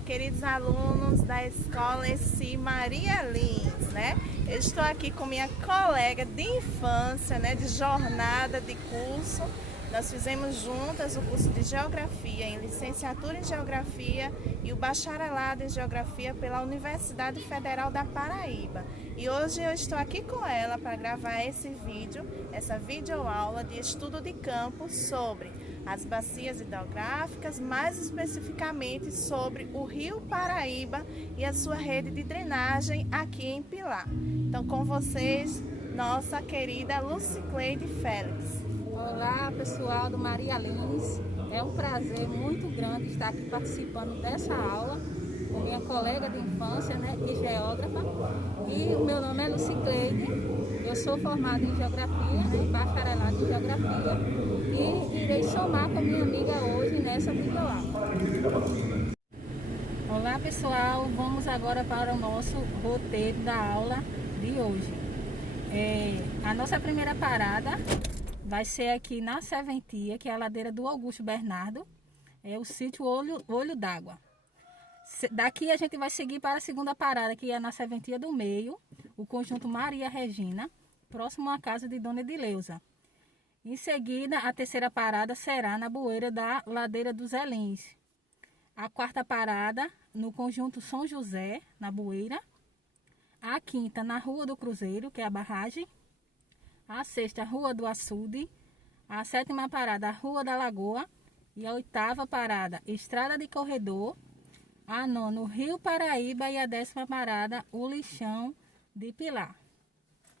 queridos alunos da Escola ESI Maria Lins, né? Eu estou aqui com minha colega de infância, né, de jornada de curso. Nós fizemos juntas o curso de Geografia, em Licenciatura em Geografia e o Bacharelado em Geografia pela Universidade Federal da Paraíba. E hoje eu estou aqui com ela para gravar esse vídeo, essa videoaula de estudo de campo sobre as bacias hidrográficas, mais especificamente sobre o Rio Paraíba e a sua rede de drenagem aqui em Pilar. Então, com vocês, nossa querida Lucicleide Félix. Olá, pessoal do Maria Lins. É um prazer muito grande estar aqui participando dessa aula com minha colega de infância, né, e geógrafa. E o meu nome é Lucicleide. Eu sou formada em Geografia, né, bacharelado em Geografia, e irei somar com minha amiga hoje nessa videoaula. Olá, pessoal. Vamos agora para o nosso roteiro da aula de hoje. A nossa primeira parada vai ser aqui na Serventia, que é a ladeira do Augusto Bernardo, é o sítio Olho d'Água. Daqui a gente vai seguir para a segunda parada, que é na Serventia do Meio, o conjunto Maria Regina, próximo à casa de Dona Edileuza. Em seguida, a terceira parada será na bueira da ladeira dos Elins. A quarta parada, no conjunto São José, na bueira. A quinta, na Rua do Cruzeiro, que é a barragem. A sexta, Rua do Açude. A sétima parada, Rua da Lagoa. E a oitava parada, Estrada de Corredor. A nona, Rio Paraíba. E a décima parada, o Lixão de Pilar.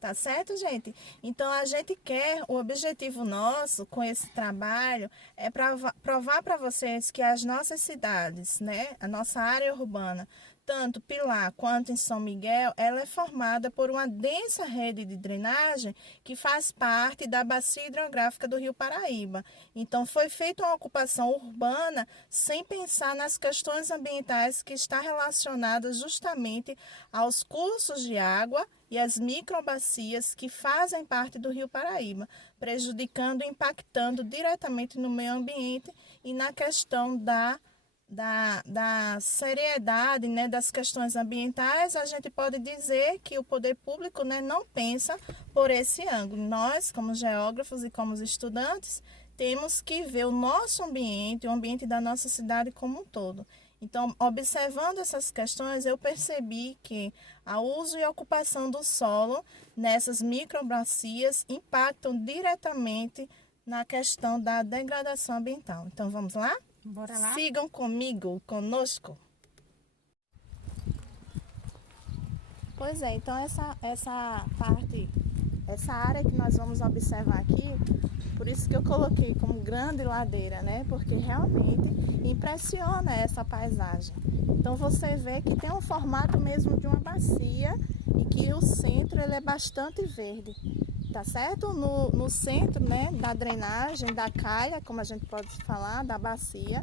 Tá certo, gente? Então, a gente quer, o objetivo nosso com esse trabalho é provar para vocês que as nossas cidades, né, a nossa área urbana, tanto Pilar quanto em São Miguel, ela é formada por uma densa rede de drenagem que faz parte da bacia hidrográfica do Rio Paraíba. Então, foi feita uma ocupação urbana sem pensar nas questões ambientais que está relacionada justamente aos cursos de água e as microbacias que fazem parte do Rio Paraíba, prejudicando e impactando diretamente no meio ambiente e na questão da seriedade, né, das questões ambientais. A gente pode dizer que o poder público, né, não pensa por esse ângulo. Nós, como geógrafos e como estudantes, temos que ver o nosso ambiente, o ambiente da nossa cidade como um todo. Então, observando essas questões, eu percebi que o uso e a ocupação do solo nessas microbacias impactam diretamente na questão da degradação ambiental. Então, vamos lá? Bora lá? Sigam conosco. Pois é, então essa área que nós vamos observar aqui, por isso que eu coloquei como grande ladeira, né? Porque realmente impressiona essa paisagem. Então você vê que tem um formato mesmo de uma bacia e que o centro ele é bastante verde, tá certo? No centro, né, da drenagem, da calha, como a gente pode falar, da bacia,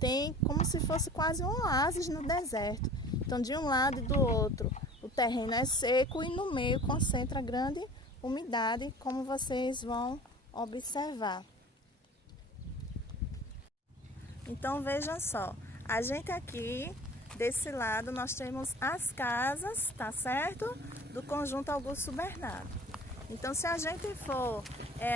tem como se fosse quase um oásis no deserto. Então de um lado e do outro o terreno é seco e no meio concentra grande umidade, como vocês vão observar. Então vejam só, a gente aqui desse lado nós temos as casas, tá certo? Do conjunto Augusto Bernardo. Então se a gente for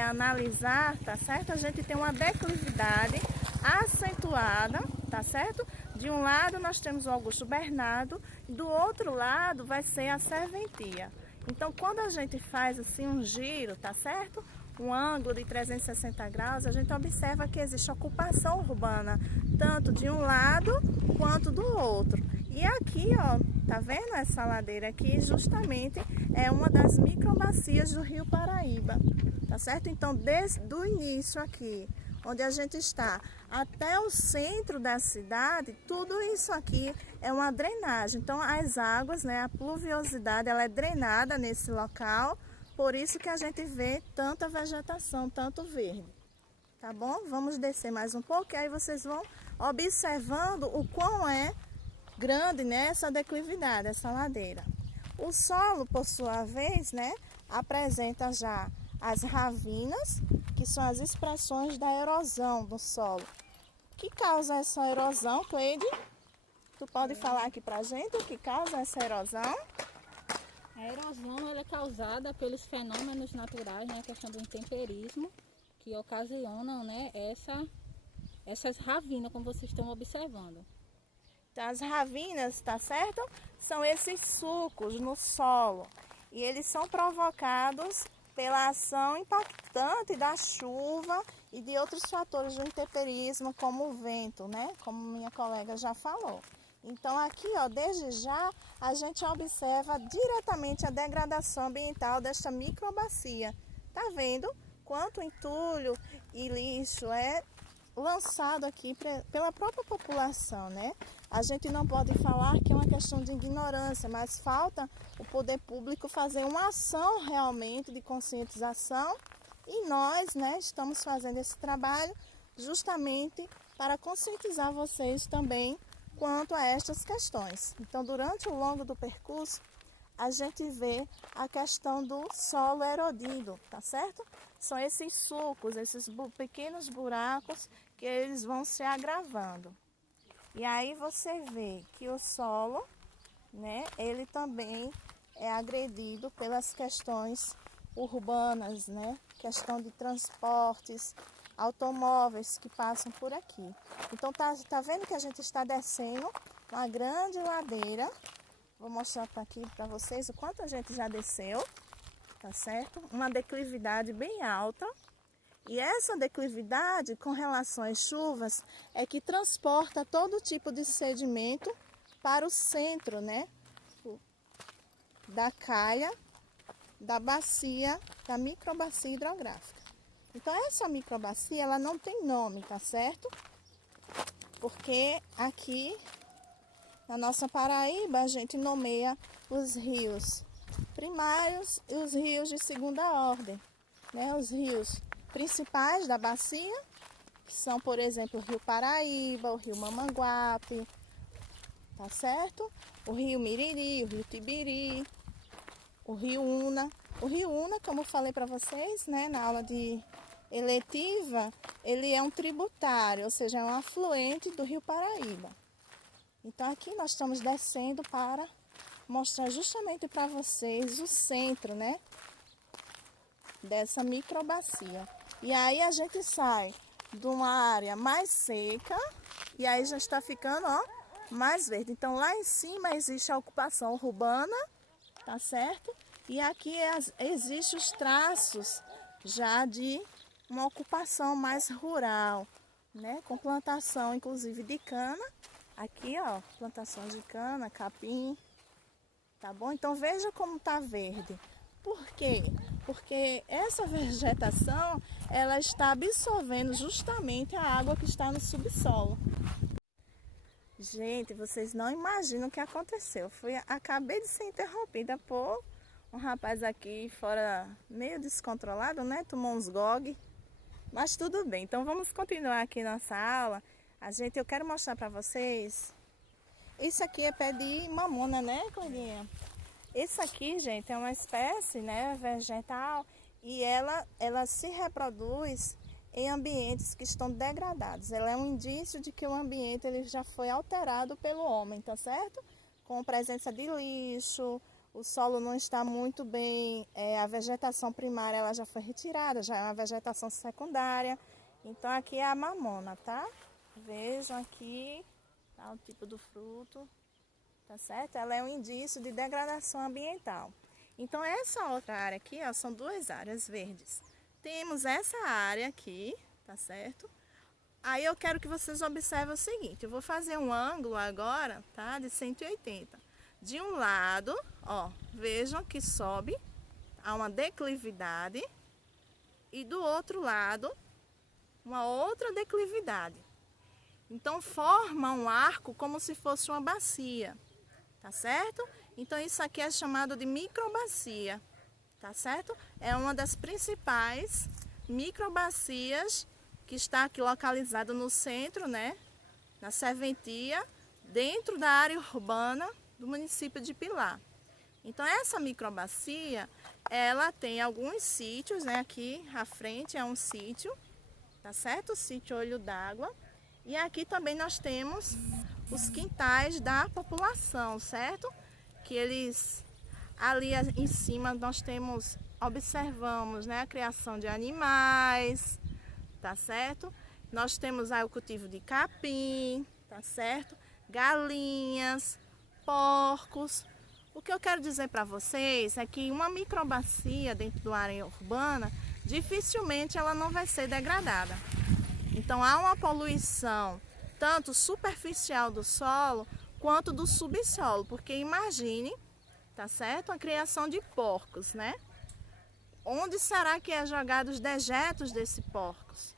analisar, tá certo? A gente tem uma declividade acentuada, tá certo? De um lado nós temos o Augusto Bernardo, do outro lado vai ser a Serventia. Então quando a gente faz assim um giro, tá certo? Um ângulo de 360 graus, a gente observa que existe ocupação urbana, tanto de um lado quanto do outro. E aqui, ó, tá vendo essa ladeira aqui? Justamente é uma das microbacias do Rio Paraíba, tá certo? Então, desde o início aqui, onde a gente está, até o centro da cidade, tudo isso aqui é uma drenagem. Então, as águas, né, a pluviosidade, ela é drenada nesse local. Por isso que a gente vê tanta vegetação, tanto verde, tá bom? Vamos descer mais um pouco e aí vocês vão observando o quão é grande, né, essa declividade, essa ladeira. O solo, por sua vez, né, apresenta já as ravinas, que são as expressões da erosão do solo. O que causa essa erosão, Cleide? Tu pode falar aqui pra gente o que causa essa erosão? A erosão ela é causada pelos fenômenos naturais, né, a questão do intemperismo, que ocasionam, né, essas ravinas, como vocês estão observando. Então, as ravinas, tá certo? São esses sulcos no solo e eles são provocados pela ação impactante da chuva e de outros fatores do intemperismo, como o vento, né? Como minha colega já falou. Então aqui, ó, desde já, a gente observa diretamente a degradação ambiental desta microbacia. Tá vendo quanto entulho e lixo é lançado aqui pela própria população, né? A gente não pode falar que é uma questão de ignorância, mas falta o poder público fazer uma ação realmente de conscientização e nós, né, estamos fazendo esse trabalho justamente para conscientizar vocês também quanto a estas questões. Então, durante o longo do percurso, a gente vê a questão do solo erodido, tá certo? São esses sulcos, esses pequenos buracos que eles vão se agravando. E aí você vê que o solo, né, ele também é agredido pelas questões urbanas, né? Questão de transportes, automóveis que passam por aqui. Então tá vendo que a gente está descendo uma grande ladeira. Vou mostrar aqui para vocês o quanto a gente já desceu, tá certo? Uma declividade bem alta. E essa declividade, com relação às chuvas, é que transporta todo tipo de sedimento para o centro, né? Da calha, da bacia, da microbacia hidrográfica. Então, essa microbacia, ela não tem nome, tá certo? Porque aqui, na nossa Paraíba, a gente nomeia os rios primários e os rios de segunda ordem, né? Os rios principais da bacia, que são, por exemplo, o Rio Paraíba, o Rio Mamanguape, tá certo? O Rio Miriri, o Rio Tibiri, o Rio Una. O Rio Una, como eu falei para vocês, né, na aula de eletiva, ele é um tributário, ou seja, é um afluente do Rio Paraíba. Então aqui nós estamos descendo para mostrar justamente para vocês o centro, né, dessa microbacia. E aí a gente sai de uma área mais seca e aí já está ficando, ó, mais verde. Então lá em cima existe a ocupação urbana, tá certo? E aqui existem os traços já de uma ocupação mais rural, né? Com plantação inclusive de cana. Aqui, ó, plantações de cana, capim, tá bom? Então veja como tá verde. Por quê? Porque essa vegetação, ela está absorvendo justamente a água que está no subsolo. Gente, vocês não imaginam o que aconteceu. Acabei de ser interrompida por um rapaz aqui fora, meio descontrolado, né? Tomou uns gog, mas tudo bem. Então vamos continuar aqui nossa aula. Eu quero mostrar para vocês. Isso aqui é pé de mamona, né, Claudinha? Isso aqui, gente, é uma espécie, né, vegetal e ela se reproduz em ambientes que estão degradados. Ela é um indício de que o ambiente ele já foi alterado pelo homem, tá certo? Com presença de lixo, o solo não está muito bem, a vegetação primária ela já foi retirada, já é uma vegetação secundária. Então aqui é a mamona, tá? Vejam aqui, tá, o tipo do fruto. Tá certo? Ela é um indício de degradação ambiental. Então, essa outra área aqui, ó, são duas áreas verdes. Temos essa área aqui, tá certo? Aí eu quero que vocês observem o seguinte, eu vou fazer um ângulo agora, tá? De 180. De um lado, ó, vejam que sobe a uma declividade e do outro lado, uma outra declividade. Então, forma um arco como se fosse uma bacia. Tá certo? Então isso aqui é chamado de microbacia, tá certo? É uma das principais microbacias que está aqui localizado no centro, né? Na serventia, dentro da área urbana do município de Pilar. Então essa microbacia, ela tem alguns sítios, né? Aqui à frente é um sítio, tá certo? O sítio Olho d'Água. E aqui também nós temos os quintais da população, certo? Que eles, ali em cima nós observamos, né, a criação de animais, tá certo? Nós temos aí o cultivo de capim, tá certo? Galinhas, porcos. O que eu quero dizer para vocês é que uma microbacia dentro da área urbana, dificilmente ela não vai ser degradada. Então há uma poluição tanto superficial do solo quanto do subsolo, porque imagine, tá certo? A criação de porcos, né? Onde será que é jogado os dejetos desses porcos?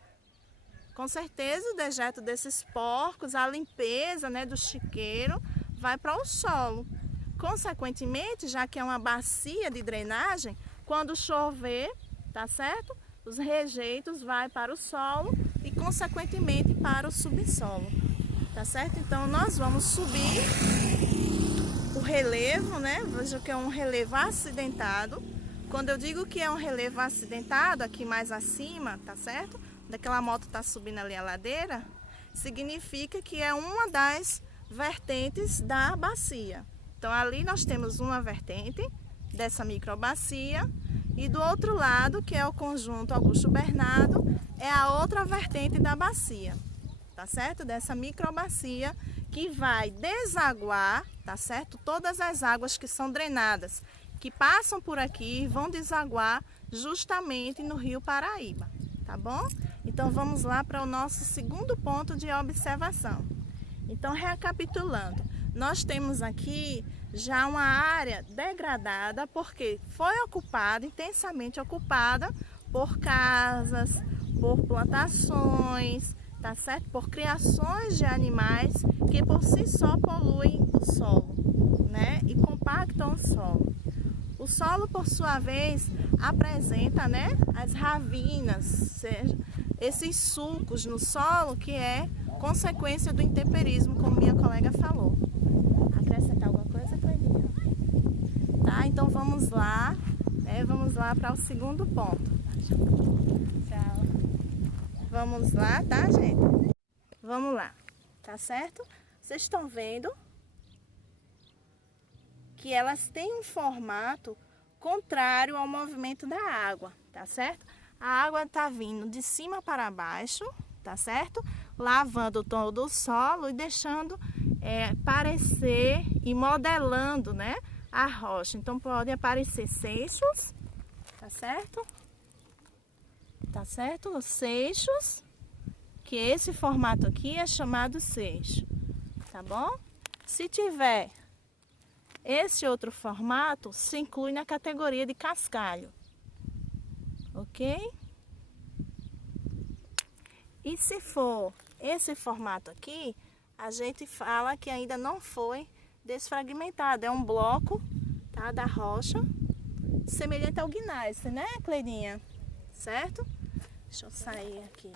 Com certeza o dejeto desses porcos, a limpeza, né, do chiqueiro vai para o solo. Consequentemente, já que é uma bacia de drenagem, quando chover, tá certo? Os rejeitos vai para o solo e consequentemente para o subsolo, tá certo? Então nós vamos subir o relevo, né? Veja que é um relevo acidentado. Quando eu digo que é um relevo acidentado, aqui mais acima, tá certo? Daquela moto tá subindo ali a ladeira, significa que é uma das vertentes da bacia. Então ali nós temos uma vertente dessa microbacia e do outro lado, que é o conjunto Augusto Bernardo, é a outra vertente da bacia, tá certo? Dessa microbacia que vai desaguar, tá certo? Todas as águas que são drenadas, que passam por aqui, vão desaguar justamente no Rio Paraíba, tá bom? Então vamos lá para o nosso segundo ponto de observação. Então, recapitulando, nós temos aqui já uma área degradada porque foi ocupada, intensamente ocupada por casas, por plantações, tá certo? Por criações de animais que por si só poluem o solo, né? E compactam o solo. O solo, por sua vez, apresenta, né, as ravinas, seja, esses sulcos no solo que é consequência do intemperismo, como minha colega falou. Acrescentar alguma coisa, Cleitinha? Tá, então vamos lá, né, vamos lá para o segundo ponto. Tchau. Vamos lá, tá, gente? Vamos lá, tá certo? Vocês estão vendo que elas têm um formato contrário ao movimento da água, tá certo? A água tá vindo de cima para baixo, tá certo? Lavando todo o solo e deixando parecer e modelando, né, a rocha. Então podem aparecer seixos, tá certo? Tá certo? Os seixos, que esse formato aqui é chamado seixo, tá bom? Se tiver esse outro formato, se inclui na categoria de cascalho, ok? E se for esse formato aqui, a gente fala que ainda não foi desfragmentado, é um bloco, tá, da rocha, semelhante ao gneiss, né, Cleitinha? Certo? Deixa eu sair aqui.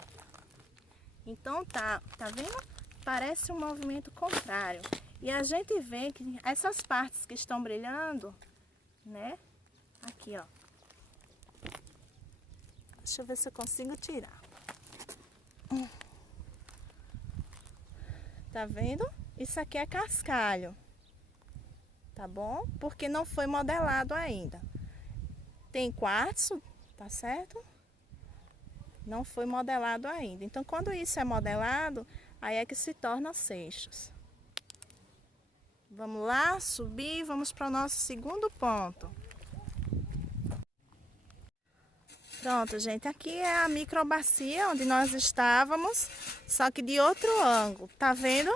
Então tá vendo? Parece um movimento contrário. E a gente vê que essas partes que estão brilhando, né? Aqui, ó. Deixa eu ver se eu consigo tirar. Tá vendo? Isso aqui é cascalho. Tá bom? Porque não foi modelado ainda. Tem quartzo, tá certo? Não foi modelado ainda. Então, quando isso é modelado, aí é que se torna seixos. Vamos lá, subir, vamos para o nosso segundo ponto. Pronto, gente, aqui é a microbacia onde nós estávamos, só que de outro ângulo. Tá vendo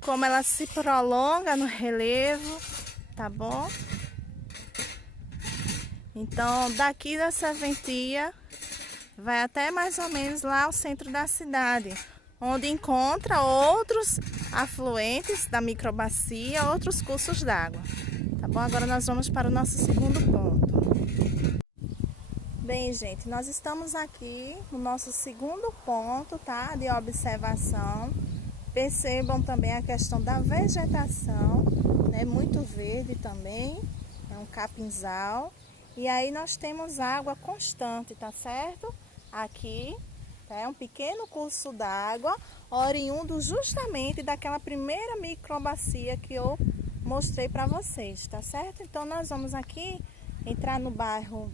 como ela se prolonga no relevo, tá bom? Então, daqui da serventia, vai até mais ou menos lá ao centro da cidade, onde encontra outros afluentes da microbacia, outros cursos d'água. Tá bom? Agora nós vamos para o nosso segundo ponto. Bem, gente, nós estamos aqui no nosso segundo ponto, tá? De observação. Percebam também a questão da vegetação, né? Muito verde também, é um capinzal. E aí nós temos água constante, tá certo? Aqui. É um pequeno curso d'água, oriundo justamente daquela primeira microbacia que eu mostrei para vocês, tá certo? Então nós vamos aqui entrar no bairro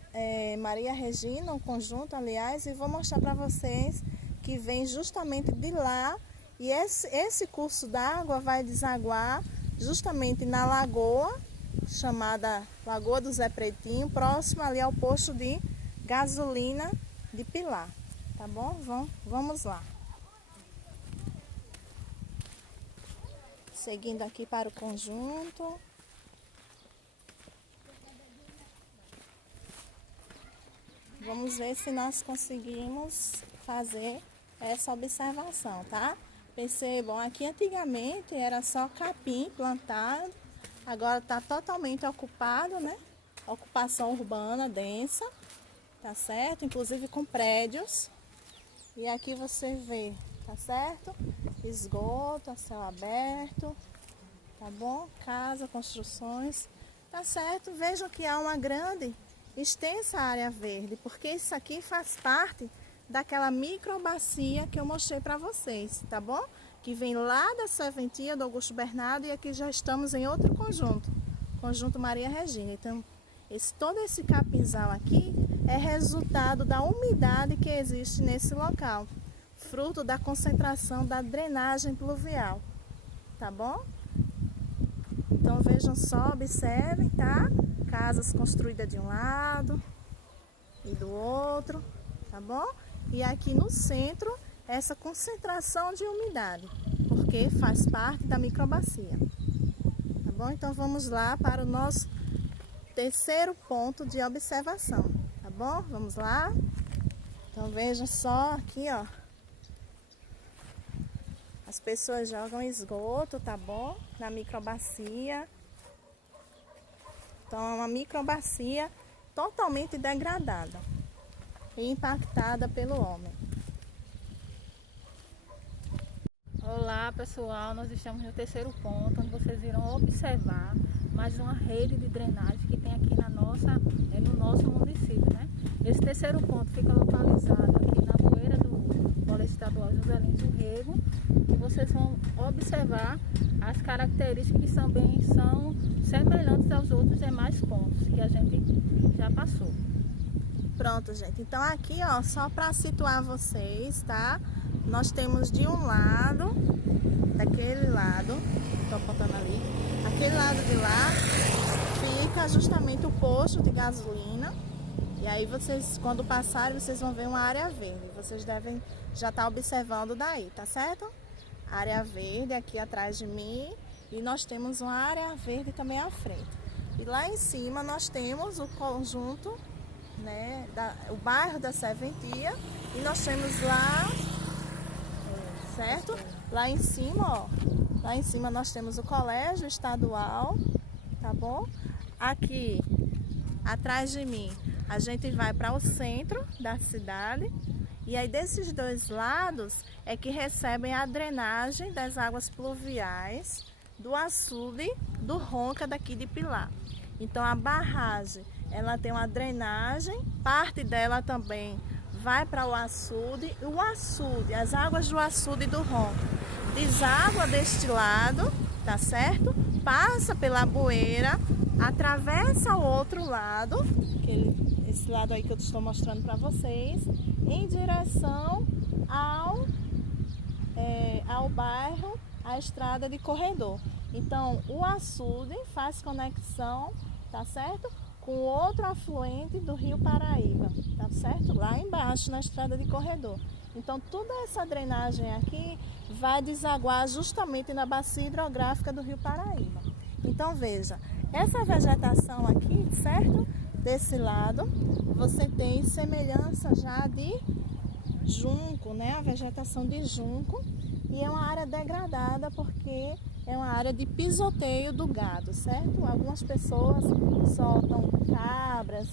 Maria Regina, um conjunto, aliás, e vou mostrar para vocês que vem justamente de lá. E esse curso d'água vai desaguar justamente na lagoa, chamada Lagoa do Zé Pretinho, próximo ali ao posto de gasolina de Pilar. Tá bom? Vamos lá. Seguindo aqui para o conjunto. Vamos ver se nós conseguimos fazer essa observação, tá? Percebam, aqui antigamente era só capim plantado, agora está totalmente ocupado, né? Ocupação urbana densa, tá certo? Inclusive com prédios. E aqui você vê, tá certo? Esgoto, a céu aberto, tá bom? Casa, construções, tá certo? Vejam que há uma grande, extensa área verde, porque isso aqui faz parte daquela microbacia que eu mostrei para vocês, tá bom? Que vem lá da serventia do Augusto Bernardo, e aqui já estamos em outro conjunto, conjunto Maria Regina. Então, todo esse capinzal aqui é resultado da umidade que existe nesse local, fruto da concentração da drenagem pluvial, tá bom? Então vejam só, observem, tá? Casas construídas de um lado e do outro, tá bom? E aqui no centro, essa concentração de umidade, porque faz parte da microbacia, tá bom? Então vamos lá para o nosso terceiro ponto de observação, tá bom? Vamos lá. Então vejam só aqui, ó. As pessoas jogam esgoto, tá bom? Na microbacia. Então é uma microbacia totalmente degradada e impactada pelo homem. Olá pessoal, nós estamos no terceiro ponto, onde vocês irão observar mais uma rede de drenagem que tem aqui no nosso município, né? Esse terceiro ponto fica localizado aqui na bueira do Colégio Estadual Joselino do Rego, e vocês vão observar as características que são semelhantes aos outros demais pontos que a gente já passou. Pronto, gente. Então aqui, ó, só para situar vocês, tá? Nós temos de um lado, daquele lado, tô apontando ali, aquele lado de lá fica justamente o posto de gasolina. E aí vocês, quando passarem, vocês vão ver uma área verde. Vocês devem já estar observando daí, tá certo? Área verde aqui atrás de mim, e nós temos uma área verde também à frente. E lá em cima nós temos o conjunto, né, o bairro da Serventia, e nós temos lá, certo? Lá em cima, ó, lá em cima nós temos o colégio estadual, tá bom? Aqui atrás de mim a gente vai para o centro da cidade, e aí desses dois lados é que recebem a drenagem das águas pluviais do açude do Ronca daqui de Pilar. Então a barragem, ela tem uma drenagem, parte dela também vai para o açude, e o açude, as águas do açude do Ronca deságua deste lado, tá certo? Passa pela bueira, atravessa o outro lado, esse lado aí que eu estou mostrando para vocês, em direção ao bairro, à estrada de corredor. Então o açude faz conexão, tá certo? Com outro afluente do Rio Paraíba, tá certo? Lá embaixo, na estrada de corredor. Então, toda essa drenagem aqui vai desaguar justamente na bacia hidrográfica do Rio Paraíba. Então, veja, essa vegetação aqui, certo? Desse lado, você tem semelhança já de junco, né? A vegetação de junco, e é uma área degradada porque é uma área de pisoteio do gado, certo? Algumas pessoas soltam cabras,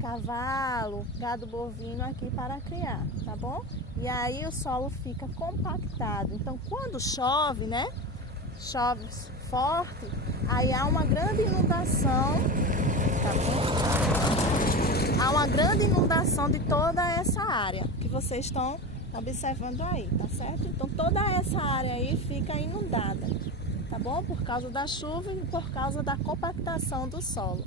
cavalo, gado bovino aqui para criar, tá bom? E aí o solo fica compactado. Então quando chove, né? Chove forte, aí há uma grande inundação, tá bom? Há uma grande inundação de toda essa área que vocês estão observando aí, tá certo? Então toda essa área aí fica inundada, tá bom? Por causa da chuva e por causa da compactação do solo.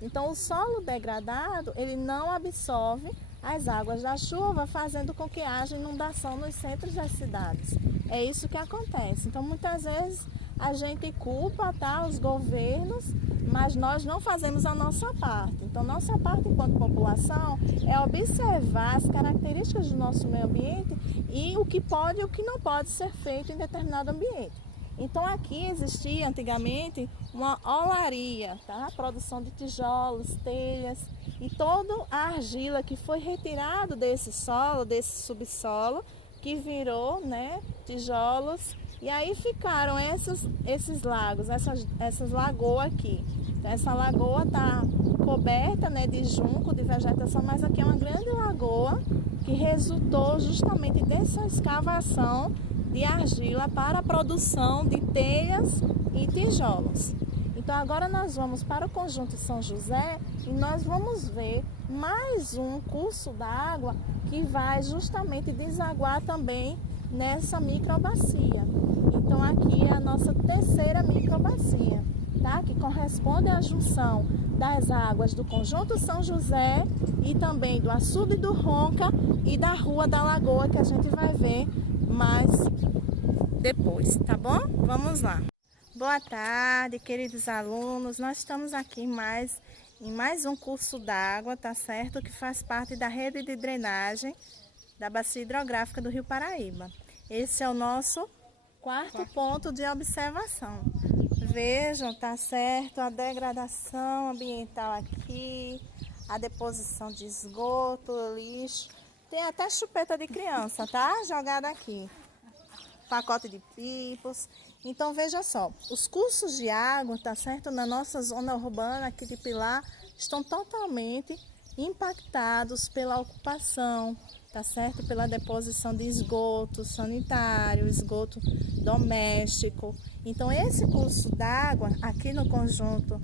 Então o solo degradado, ele não absorve as águas da chuva, fazendo com que haja inundação nos centros das cidades. É isso que acontece. Então muitas vezes a gente culpa, tá, os governos, mas nós não fazemos a nossa parte. Então nossa parte enquanto população é observar as características do nosso meio ambiente e o que pode e o que não pode ser feito em determinado ambiente. Então aqui existia antigamente uma olaria, tá? Produção de tijolos, telhas e toda a argila que foi retirado desse solo, desse subsolo, que virou, né, tijolos, e aí ficaram esses lagos, essas lagoas aqui. Então, essa lagoa está coberta, né, de junco, de vegetação, mas aqui é uma grande lagoa que resultou justamente dessa escavação de argila para a produção de telhas e tijolos. Então agora nós vamos para o Conjunto São José e nós vamos ver mais um curso d'água que vai justamente desaguar também nessa microbacia. Então aqui é a nossa terceira microbacia, tá? Que corresponde à junção das águas do Conjunto São José e também do Açude do Ronca e da Rua da Lagoa, que a gente vai ver mais depois, tá bom? Vamos lá. Boa tarde, queridos alunos. Nós estamos aqui em mais um curso d'água, tá certo? Que faz parte da rede de drenagem da Bacia Hidrográfica do Rio Paraíba. Esse é o nosso quarto ponto de observação. Vejam, tá certo? A degradação ambiental aqui, a deposição de esgoto, lixo. Tem até chupeta de criança, tá? Jogada aqui. Pacote de pipos. Então veja só, os cursos de água, tá certo, na nossa zona urbana aqui de Pilar, estão totalmente impactados pela ocupação, tá certo, pela deposição de esgoto sanitário, esgoto doméstico. Então esse curso d'água aqui no Conjunto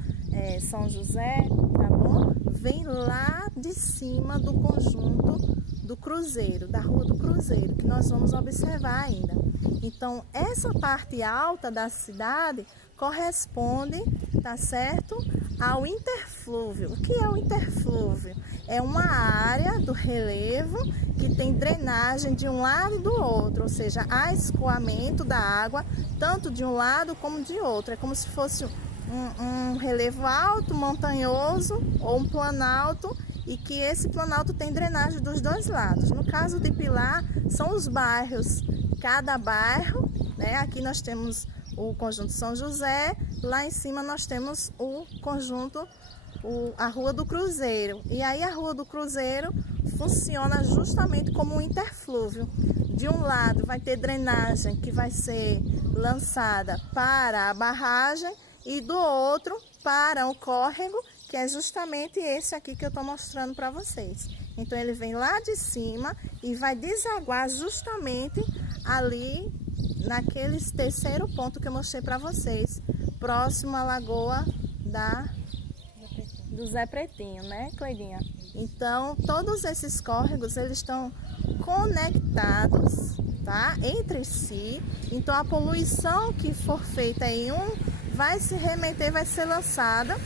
São José, tá bom? Vem lá de cima do conjunto do Cruzeiro, da Rua do Cruzeiro, que nós vamos observar ainda. Então, essa parte alta da cidade corresponde, tá certo, ao interflúvio. O que é o interflúvio? É uma área do relevo que tem drenagem de um lado e do outro, ou seja, há escoamento da água tanto de um lado como de outro. É como se fosse um relevo alto, montanhoso ou um planalto, e que esse planalto tem drenagem dos dois lados. No caso de Pilar, são os bairros. Cada bairro, né? Aqui nós temos o Conjunto São José, lá em cima nós temos o conjunto, a Rua do Cruzeiro. E aí a Rua do Cruzeiro funciona justamente como um interflúvio. De um lado vai ter drenagem que vai ser lançada para a barragem e do outro para o córrego, que é justamente esse aqui que eu estou mostrando para vocês. Então ele vem lá de cima e vai desaguar justamente ali naquele terceiro ponto que eu mostrei para vocês, próximo à lagoa do Zé Pretinho, né, Cleidinha? Então todos esses córregos eles estão conectados, tá, entre si. Então a poluição que for feita em um vai se remeter, vai ser lançada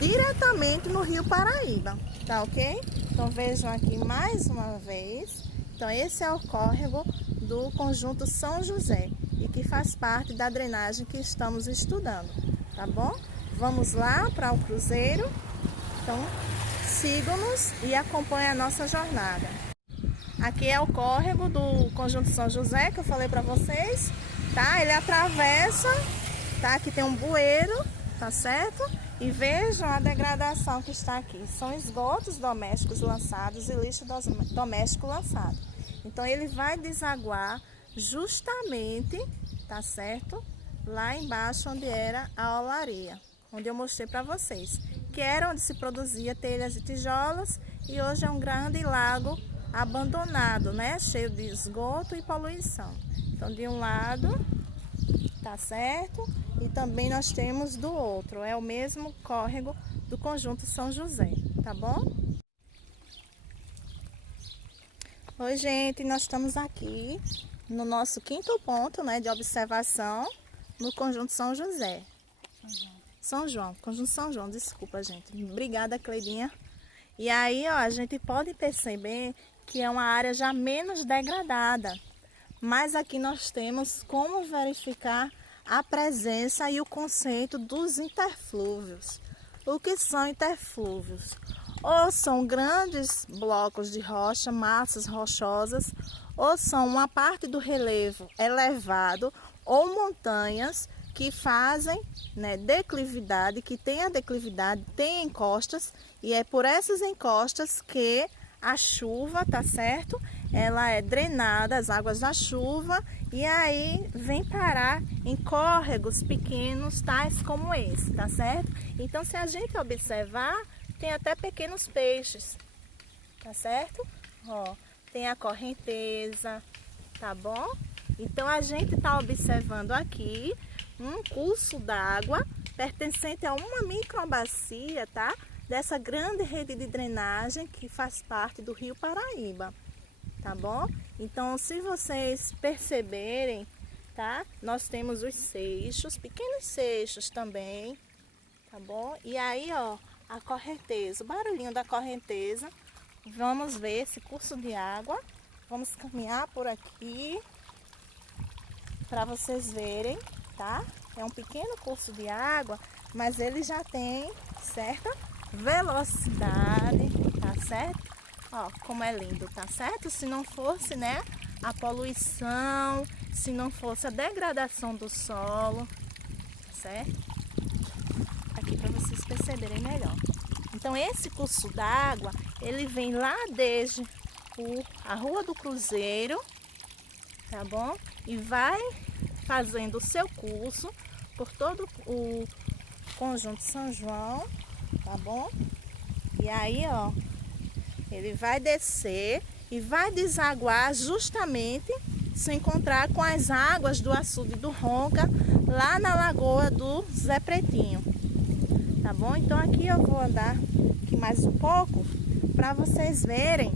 diretamente no Rio Paraíba, tá ok? Então vejam aqui mais uma vez. Então esse é o córrego do Conjunto São José e que faz parte da drenagem que estamos estudando, tá bom? Vamos lá para o Cruzeiro. Então sigam-nos e acompanhem a nossa jornada. Aqui é o córrego do Conjunto São José que eu falei para vocês, tá? Ele atravessa, tá? Aqui tem um bueiro, tá certo? E vejam a degradação que está aqui. São esgotos domésticos lançados e lixo doméstico lançado. Então ele vai desaguar justamente, tá certo? Lá embaixo onde era a olaria, onde eu mostrei para vocês. Que era onde se produzia telhas e tijolos e hoje é um grande lago abandonado, né? Cheio de esgoto e poluição. Então de um lado, tá certo? E também nós temos do outro, é o mesmo córrego do Conjunto São José, tá bom? Oi, gente, nós estamos aqui no nosso quinto ponto, né, de observação no Conjunto São José. Conjunto São João, desculpa, gente. Obrigada, Cleidinha. E aí, ó, a gente pode perceber que é uma área já menos degradada. Mas aqui nós temos como verificar a presença e o conceito dos interflúvios. O que são interflúvios? Ou são grandes blocos de rocha, massas rochosas, ou são uma parte do relevo elevado ou montanhas que fazem, né, declividade, que tem a declividade, tem encostas, e é por essas encostas que a chuva, tá certo? Ela é drenada, as águas da chuva, e aí vem parar em córregos pequenos, tais como esse, tá certo? Então, se a gente observar, tem até pequenos peixes, tá certo? Ó, tem a correnteza, tá bom? Então, a gente tá observando aqui um curso d'água pertencente a uma microbacia, tá? Dessa grande rede de drenagem que faz parte do Rio Paraíba, tá bom? Então, se vocês perceberem, tá? Nós temos os seixos, pequenos seixos também, tá bom? E aí, ó, a correnteza, o barulhinho da correnteza. Vamos ver esse curso de água. Vamos caminhar por aqui para vocês verem, tá? É um pequeno curso de água, mas ele já tem certa velocidade, tá certo? Ó, como é lindo, tá certo? Se não fosse, né, a poluição, se não fosse a degradação do solo, tá certo? Aqui para vocês perceberem melhor. Então, esse curso d'água, ele vem lá desde a Rua do Cruzeiro, tá bom? E vai fazendo o seu curso por todo o Conjunto São João, tá bom? E aí, ó, ele vai descer e vai desaguar justamente se encontrar com as águas do açude do Ronca, lá na Lagoa do Zé Pretinho, tá bom? Então aqui eu vou andar aqui mais um pouco para vocês verem,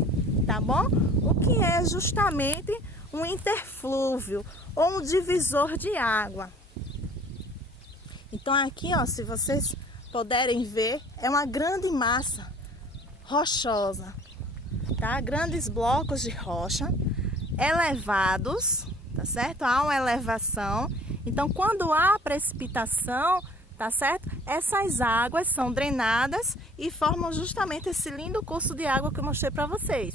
tá bom? O que é justamente um interflúvio ou um divisor de água. Então aqui, ó, se vocês puderem ver, é uma grande massa rochosa, tá? Grandes blocos de rocha elevados, tá certo? Há uma elevação. Então, quando há precipitação, tá certo? Essas águas são drenadas e formam justamente esse lindo curso de água que eu mostrei para vocês,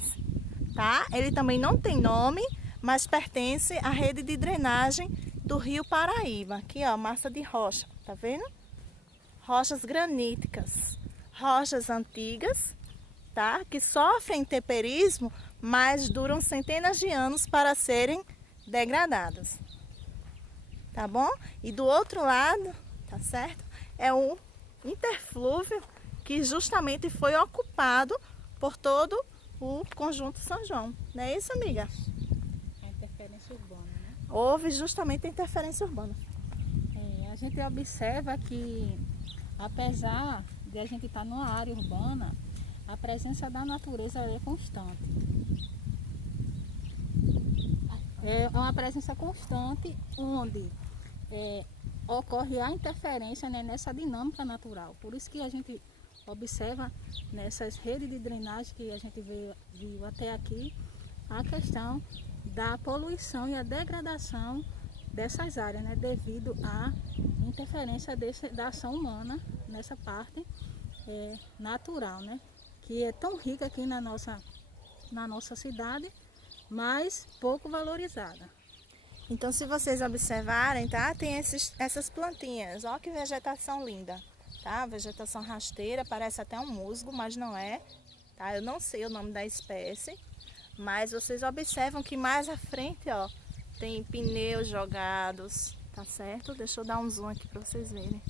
tá? Ele também não tem nome, mas pertence à rede de drenagem do Rio Paraíba. Aqui, ó, massa de rocha, tá vendo? Rochas graníticas, rochas antigas, tá? Que sofrem intemperismo, mas duram centenas de anos para serem degradadas, tá bom? E do outro lado, tá certo? É um interflúvio que justamente foi ocupado por todo o Conjunto São João. Não é isso, amiga? A interferência urbana, né? Houve justamente a interferência urbana. A gente observa que, apesar de a gente estar numa área urbana, a presença da natureza é constante. É uma presença constante onde ocorre a interferência, né, nessa dinâmica natural. Por isso que a gente observa nessas redes de drenagem que a gente viu até aqui, a questão da poluição e a degradação dessas áreas, né, devido à interferência da ação humana nessa parte natural, né, que é tão rica aqui na nossa cidade, mas pouco valorizada. Então, se vocês observarem, tá? Tem essas plantinhas. Ó que vegetação linda, tá? Vegetação rasteira, parece até um musgo, mas não é, tá? Eu não sei o nome da espécie, mas vocês observam que mais à frente, ó, tem pneus jogados, tá certo? Deixa eu dar um zoom aqui para vocês verem.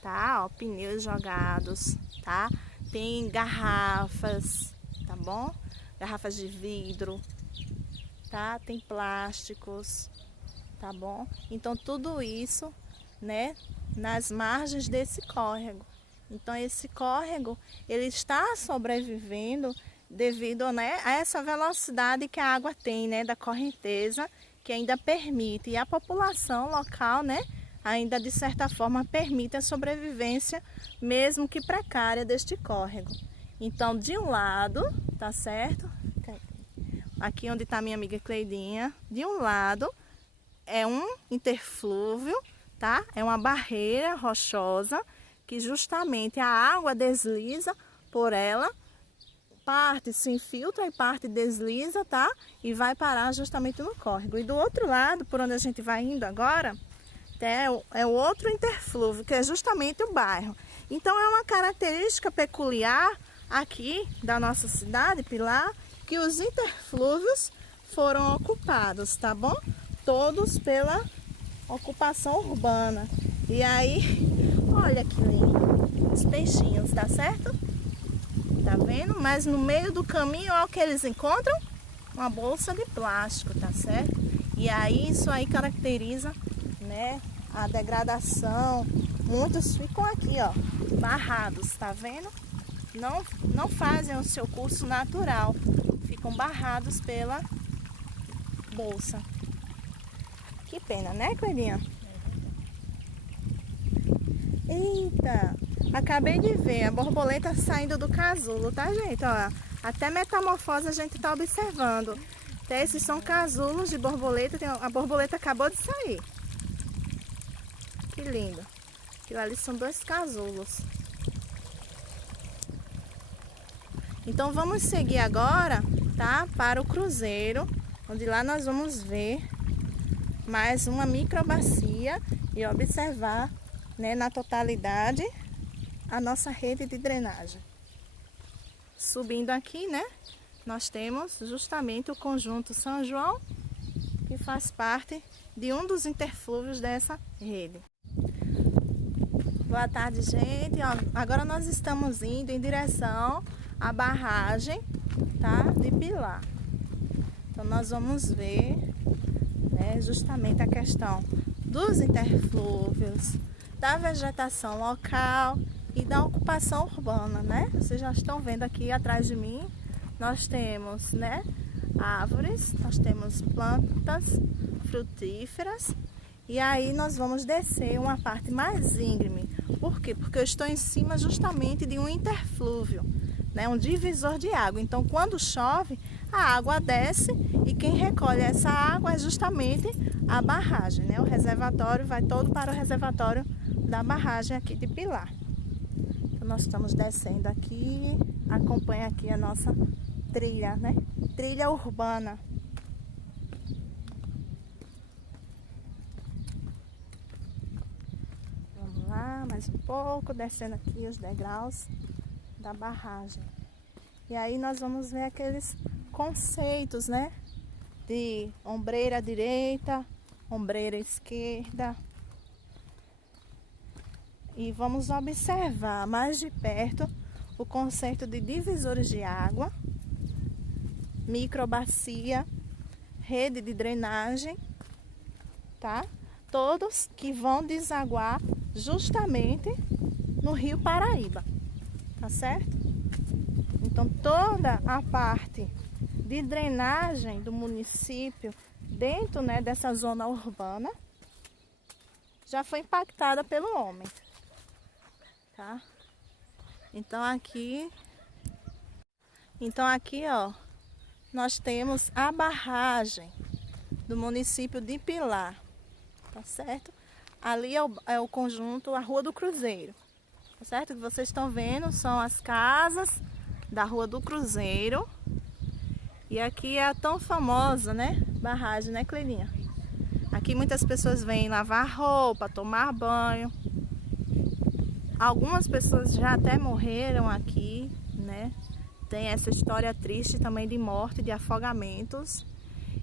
Tá? Ó, pneus jogados, tá? Tem garrafas, tá bom? Garrafas de vidro, tá? Tem plásticos, tá bom? Então tudo isso, né, nas margens desse córrego. Então esse córrego, ele está sobrevivendo devido, né, a essa velocidade que a água tem, né, da correnteza, que ainda permite, e a população local, né, ainda de certa forma permite a sobrevivência, mesmo que precária, deste córrego. Então, de um lado, tá certo? Aqui onde está minha amiga Cleidinha, de um lado é um interflúvio, tá? É uma barreira rochosa que justamente a água desliza por ela, parte se infiltra e parte desliza, tá? E vai parar justamente no córrego. E do outro lado, por onde a gente vai indo agora, é o outro interflúvio, que é justamente o bairro. Então é uma característica peculiar aqui da nossa cidade, Pilar, que os interflúvios foram ocupados, tá bom? Todos pela ocupação urbana. E aí, olha que lindo, os peixinhos, tá certo? Tá vendo? Mas no meio do caminho, olha o que eles encontram? Uma bolsa de plástico, tá certo? E aí, isso aí caracteriza, né, a degradação. Muitos ficam aqui, ó, barrados, tá vendo? Não fazem o seu curso natural, ficam barrados pela bolsa. Que pena, né, Cleidinha? Eita, acabei de ver a borboleta saindo do casulo, tá, gente? Ó, até metamorfose a gente tá observando. Até esses são casulos de borboleta, a borboleta acabou de sair. Que lindo. Aquilo ali são 2 casulos. Então vamos seguir agora, tá? Para o cruzeiro, onde lá nós vamos ver mais uma microbacia e observar, né, na totalidade a nossa rede de drenagem. Subindo aqui, né, nós temos justamente o conjunto São João, que faz parte de um dos interflúvios dessa rede. Boa tarde, gente. Ó, agora nós estamos indo em direção à barragem, tá, de Pilar. Então nós vamos ver, né, justamente a questão dos interflúvios, da vegetação local e da ocupação urbana, né? Vocês já estão vendo aqui atrás de mim, nós temos, né, árvores, nós temos plantas frutíferas, e aí nós vamos descer uma parte mais íngreme. Por quê? Porque eu estou em cima justamente de um interflúvio, né, um divisor de água. Então, quando chove, a água desce e quem recolhe essa água é justamente a barragem, né? O reservatório vai todo para o reservatório da barragem aqui de Pilar. Então, nós estamos descendo aqui, acompanha aqui a nossa trilha, né? Trilha urbana. Vamos lá, mais um pouco, descendo aqui os degraus da barragem. E aí nós vamos ver aqueles conceitos, né, de ombreira direita, ombreira esquerda. E vamos observar mais de perto o conceito de divisores de água, microbacia, rede de drenagem, tá? Todos que vão desaguar justamente no Rio Paraíba, tá certo? Então toda a parte de drenagem do município dentro, né, dessa zona urbana já foi impactada pelo homem, tá? Então aqui, ó, nós temos a barragem do município de Pilar, tá certo? Ali é o conjunto, a Rua do Cruzeiro, tá certo? O que vocês estão vendo são as casas da Rua do Cruzeiro. E aqui é a tão famosa, né, barragem, né, Cleilinha? Aqui muitas pessoas vêm lavar roupa, tomar banho. Algumas pessoas já até morreram aqui, né? Tem essa história triste também de morte, de afogamentos.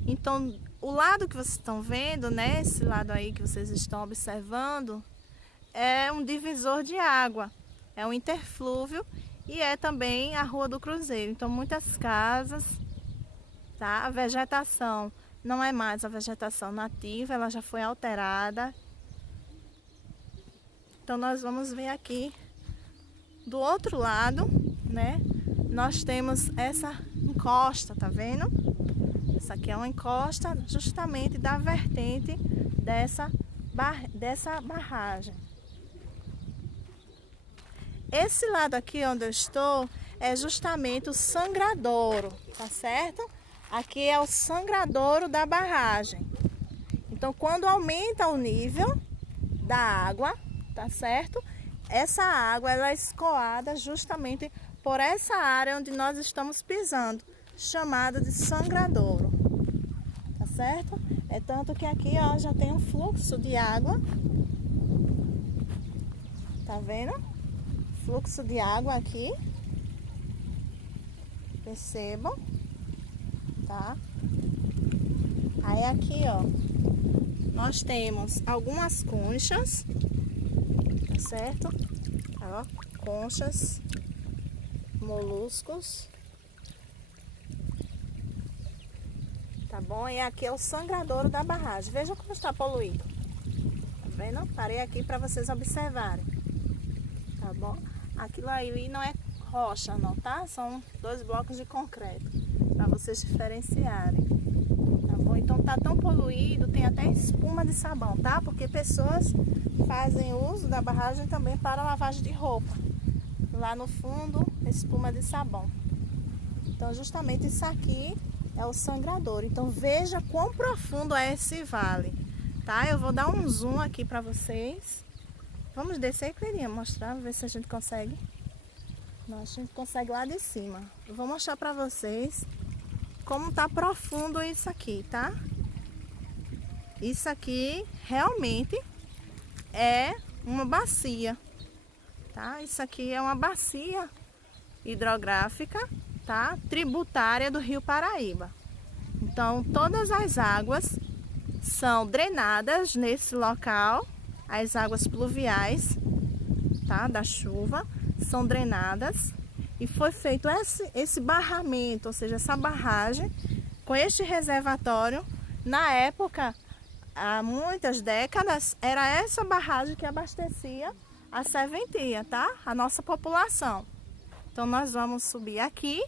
Então, o lado que vocês estão vendo, né, esse lado aí que vocês estão observando, é um divisor de água, é um interflúvio e é também a Rua do Cruzeiro. Então, muitas casas, tá? A vegetação não é mais a vegetação nativa, ela já foi alterada. Então, nós vamos ver aqui do outro lado, né, nós temos essa encosta, tá vendo? Essa aqui é uma encosta justamente da vertente dessa barragem. Esse lado aqui onde eu estou é justamente o sangradouro, tá certo? Aqui é o sangradouro da barragem. Então, quando aumenta o nível da água, tá certo? Essa água ela é escoada justamente por essa área onde nós estamos pisando, chamada de sangradouro, tá certo? É tanto que aqui, ó, já tem um fluxo de água, tá vendo? Fluxo de água aqui, percebam, tá? Aí aqui, ó, nós temos algumas conchas, tá certo? Ó, conchas, moluscos, tá bom? E aqui é o sangradouro da barragem. Veja como está poluído, tá vendo? Parei aqui para vocês observarem, tá bom? Aquilo aí não é rocha não, tá? São 2 blocos de concreto, para vocês diferenciarem, tá bom? Então tá tão poluído, tem até espuma de sabão, tá? Porque pessoas fazem uso da barragem também para lavagem de roupa. Lá no fundo, espuma de sabão. Então justamente isso aqui é o sangradouro. Então veja quão profundo é esse vale, tá? Eu vou dar um zoom aqui para vocês. Vamos descer, Cleirinha, mostrar, ver se a gente consegue. Não, a gente consegue lá de cima. Eu vou mostrar para vocês como tá profundo isso aqui, tá? Isso aqui realmente é uma bacia, tá? Isso aqui é uma bacia hidrográfica, tá? Tributária do Rio Paraíba. Então, todas as águas são drenadas nesse local. As águas pluviais, tá, da chuva, são drenadas e foi feito esse barramento, ou seja, essa barragem com este reservatório. Na época, há muitas décadas, era essa barragem que abastecia a serventia, tá? A nossa população. Então nós vamos subir aqui,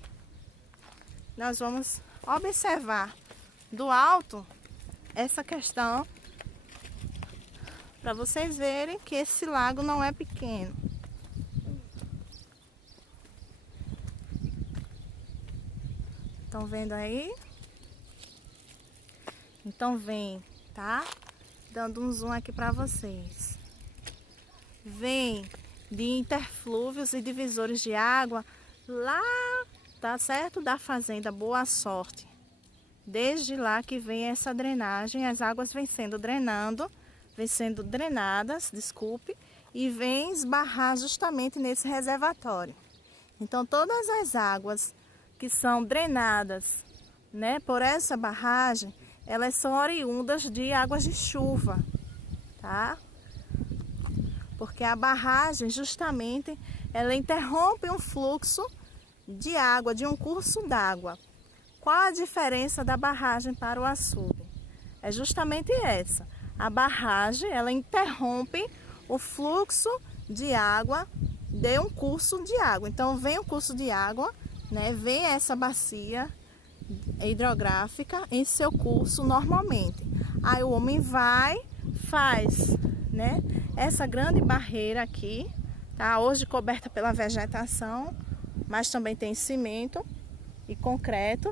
nós vamos observar do alto essa questão, para vocês verem que esse lago não é pequeno. Estão vendo aí? Então vem, tá? Dando um zoom aqui para vocês. Vem de interflúvios e divisores de água lá, tá certo? Da fazenda Boa Sorte. Desde lá que vem essa drenagem, as águas vêm sendo drenadas, desculpe, e vem esbarrar justamente nesse reservatório. Então todas as águas que são drenadas, né, por essa barragem, elas são oriundas de águas de chuva, tá? Porque a barragem justamente ela interrompe um fluxo de água, de um curso d'água. Qual a diferença da barragem para o açude? É justamente essa. A barragem, ela interrompe o fluxo de água de um curso de água. Então, vem o curso de água, né? Vem essa bacia hidrográfica em seu curso normalmente. Aí o homem vai, faz, né? Essa grande barreira aqui, tá? Hoje coberta pela vegetação, mas também tem cimento e concreto.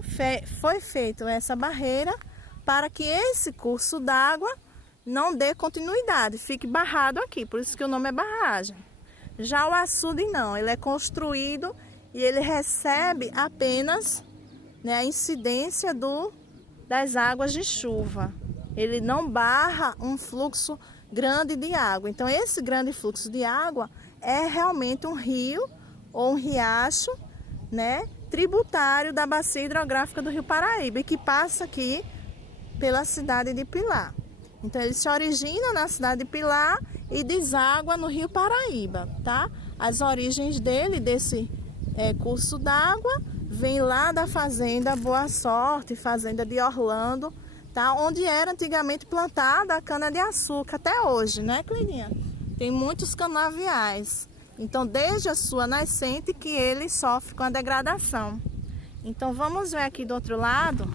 Foi feita essa barreira para que esse curso d'água não dê continuidade, fique barrado aqui, por isso que o nome é barragem. Já o açude não, ele é construído e ele recebe apenas, né, a incidência das águas de chuva. Ele não barra um fluxo grande de água. Então esse grande fluxo de água é realmente um rio ou um riacho, né, tributário da bacia hidrográfica do Rio Paraíba e que passa aqui pela cidade de Pilar. Então ele se origina na cidade de Pilar e deságua no Rio Paraíba, tá? As origens dele, desse curso d'água, vem lá da fazenda Boa Sorte, fazenda de Orlando, tá? Onde era antigamente plantada a cana-de-açúcar, até hoje, né, Cleirinha? Tem muitos canaviais. Então, desde a sua nascente que ele sofre com a degradação. Então, vamos ver aqui do outro lado,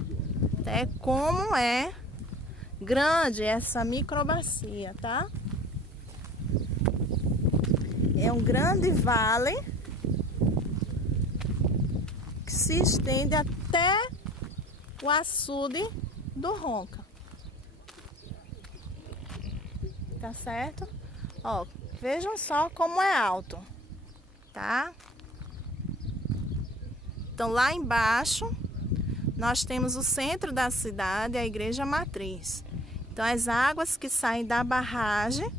como é grande essa microbacia, tá? É um grande vale que se estende até o açude do Ronca. Tá certo? Ó, vejam só como é alto, tá? Então, lá embaixo, nós temos o centro da cidade, a igreja matriz. Então, as águas que saem da barragem,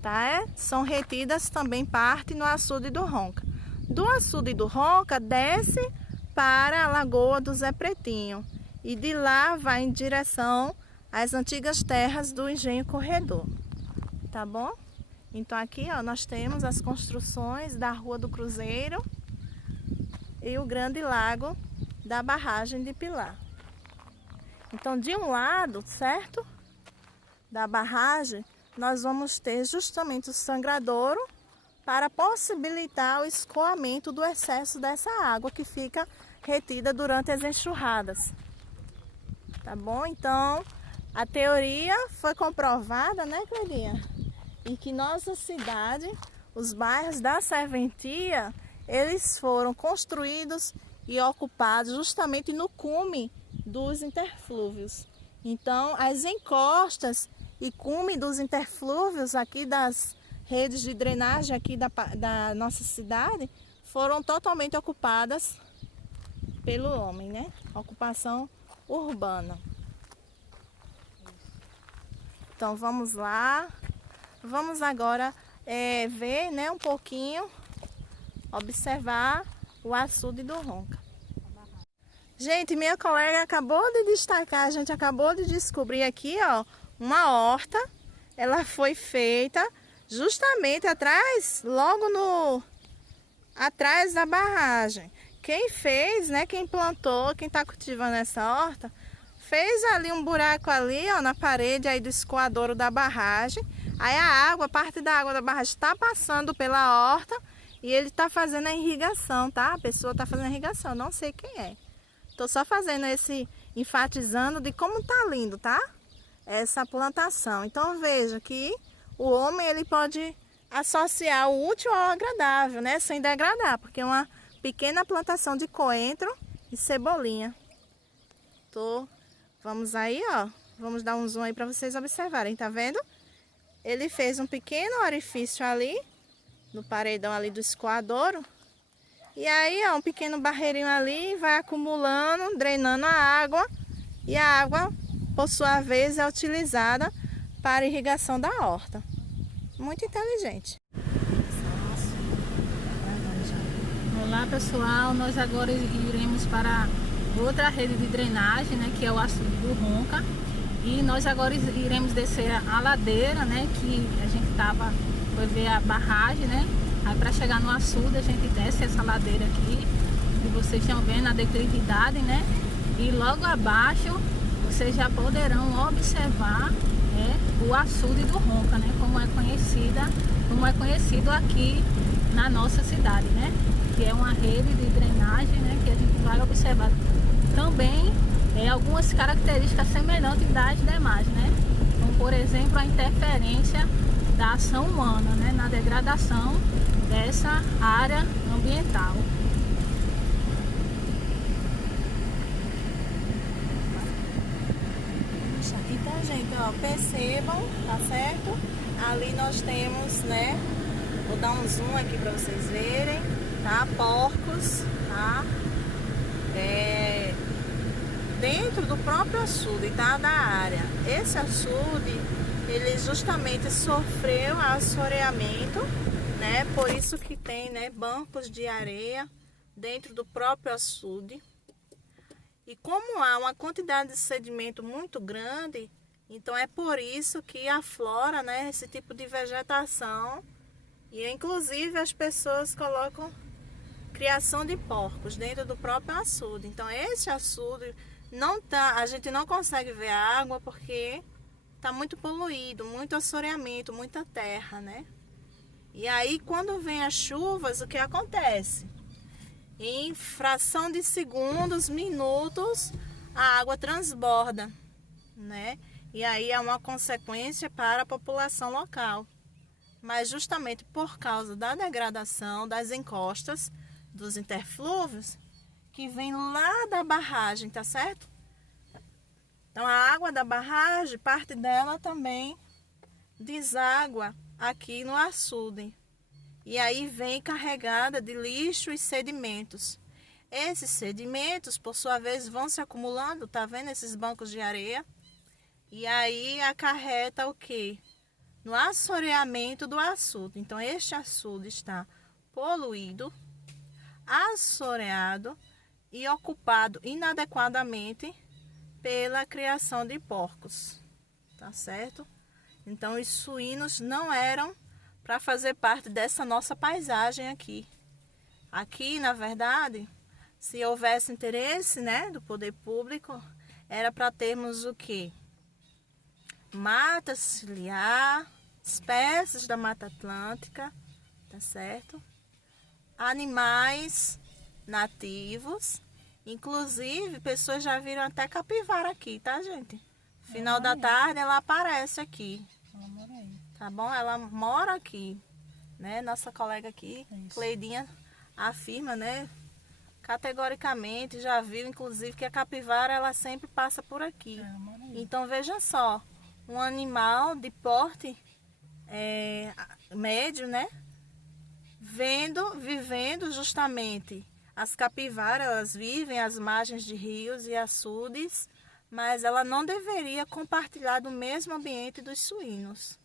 tá? São retidas também parte no açude do Ronca. Do açude do Ronca, desce para a Lagoa do Zé Pretinho. E de lá vai em direção às antigas terras do Engenho Corredor. Tá bom? Então, aqui, ó, nós temos as construções da Rua do Cruzeiro e o grande lago da barragem de Pilar. Então, de um lado, certo? Da barragem, nós vamos ter justamente o sangradouro para possibilitar o escoamento do excesso dessa água que fica retida durante as enxurradas. Tá bom? Então, a teoria foi comprovada, né, Cleitinha? E que nossa cidade, os bairros da serventia, eles foram construídos e ocupados justamente no cume dos interflúvios. Então, as encostas e cume dos interflúvios aqui das redes de drenagem aqui da nossa cidade foram totalmente ocupadas pelo homem, né? Ocupação urbana. Então, vamos lá. Vamos agora ver, né, um pouquinho, observar o açude do Ronca. Gente, minha colega acabou de destacar, a gente acabou de descobrir aqui, ó, uma horta. Ela foi feita justamente atrás, atrás da barragem. Quem fez, né, quem plantou, quem está cultivando essa horta, fez ali um buraco ali, ó, na parede aí do escoadouro da barragem. Aí a água, parte da água da barragem está passando pela horta e ele está fazendo a irrigação, tá? A pessoa está fazendo a irrigação, não sei quem é. Estou só fazendo enfatizando de como tá lindo, tá? Essa plantação. Então veja que o homem ele pode associar o útil ao agradável, né? Sem degradar, porque é uma pequena plantação de coentro e cebolinha. Vamos aí, ó. Vamos dar um zoom aí para vocês observarem, tá vendo? Ele fez um pequeno orifício ali, no paredão ali do escoadouro. E aí, ó, um pequeno barreirinho ali, vai acumulando, drenando a água. E a água, por sua vez, é utilizada para a irrigação da horta. Muito inteligente. Olá, pessoal. Nós agora iremos para outra rede de drenagem, né, que é o açude do Ronca. E nós agora iremos descer a ladeira, né, que a gente foi ver a barragem, né. Aí para chegar no açude a gente desce essa ladeira aqui, que vocês estão vendo a declividade, né. E logo abaixo vocês já poderão observar, né, o açude do Ronca, né, como é conhecido aqui na nossa cidade, né, que é uma rede de drenagem, né, que a gente vai observar também algumas características semelhantes das demais, né? Como, por exemplo, a interferência da ação humana, né, na degradação dessa área ambiental. Então, gente, ó, percebam, tá certo? Ali nós temos, né? Vou dar um zoom aqui para vocês verem, tá? Porcos, tá? Dentro do próprio açude, tá? Da área. Esse açude, ele justamente sofreu assoreamento, né? Por isso que tem, né, bancos de areia dentro do próprio açude. E como há uma quantidade de sedimento muito grande, então é por isso que aflora, né, esse tipo de vegetação. E inclusive as pessoas colocam criação de porcos dentro do próprio açude. Então esse açude a gente não consegue ver a água porque está muito poluído, muito assoreamento, muita terra, né? E aí, quando vem as chuvas, o que acontece? Em fração de segundos, minutos, a água transborda, né? E aí é uma consequência para a população local. Mas justamente por causa da degradação das encostas, dos interflúvios, que vem lá da barragem, tá certo? Então a água da barragem, parte dela também deságua aqui no açude. E aí vem carregada de lixo e sedimentos. Esses sedimentos, por sua vez, vão se acumulando, tá vendo esses bancos de areia? E aí acarreta o quê? No assoreamento do açude. Então este açude está poluído, assoreado e ocupado inadequadamente pela criação de porcos, tá certo? Então os suínos não eram para fazer parte dessa nossa paisagem aqui. Aqui, na verdade, se houvesse interesse, né, do poder público, era para termos o quê? Mata ciliar, espécies da Mata Atlântica, tá certo? Animais nativos, inclusive pessoas já viram até capivara aqui, tá, gente? Final da tarde ela aparece aqui. Ela mora aí. Tá bom? Ela mora aqui, né? Nossa colega aqui, Cleidinha, afirma, né? Categoricamente, já viu, inclusive, que a capivara, ela sempre passa por aqui. Então, veja só, um animal de porte médio, né? Vivendo justamente, as capivaras, elas vivem às margens de rios e açudes, mas ela não deveria compartilhar do mesmo ambiente dos suínos.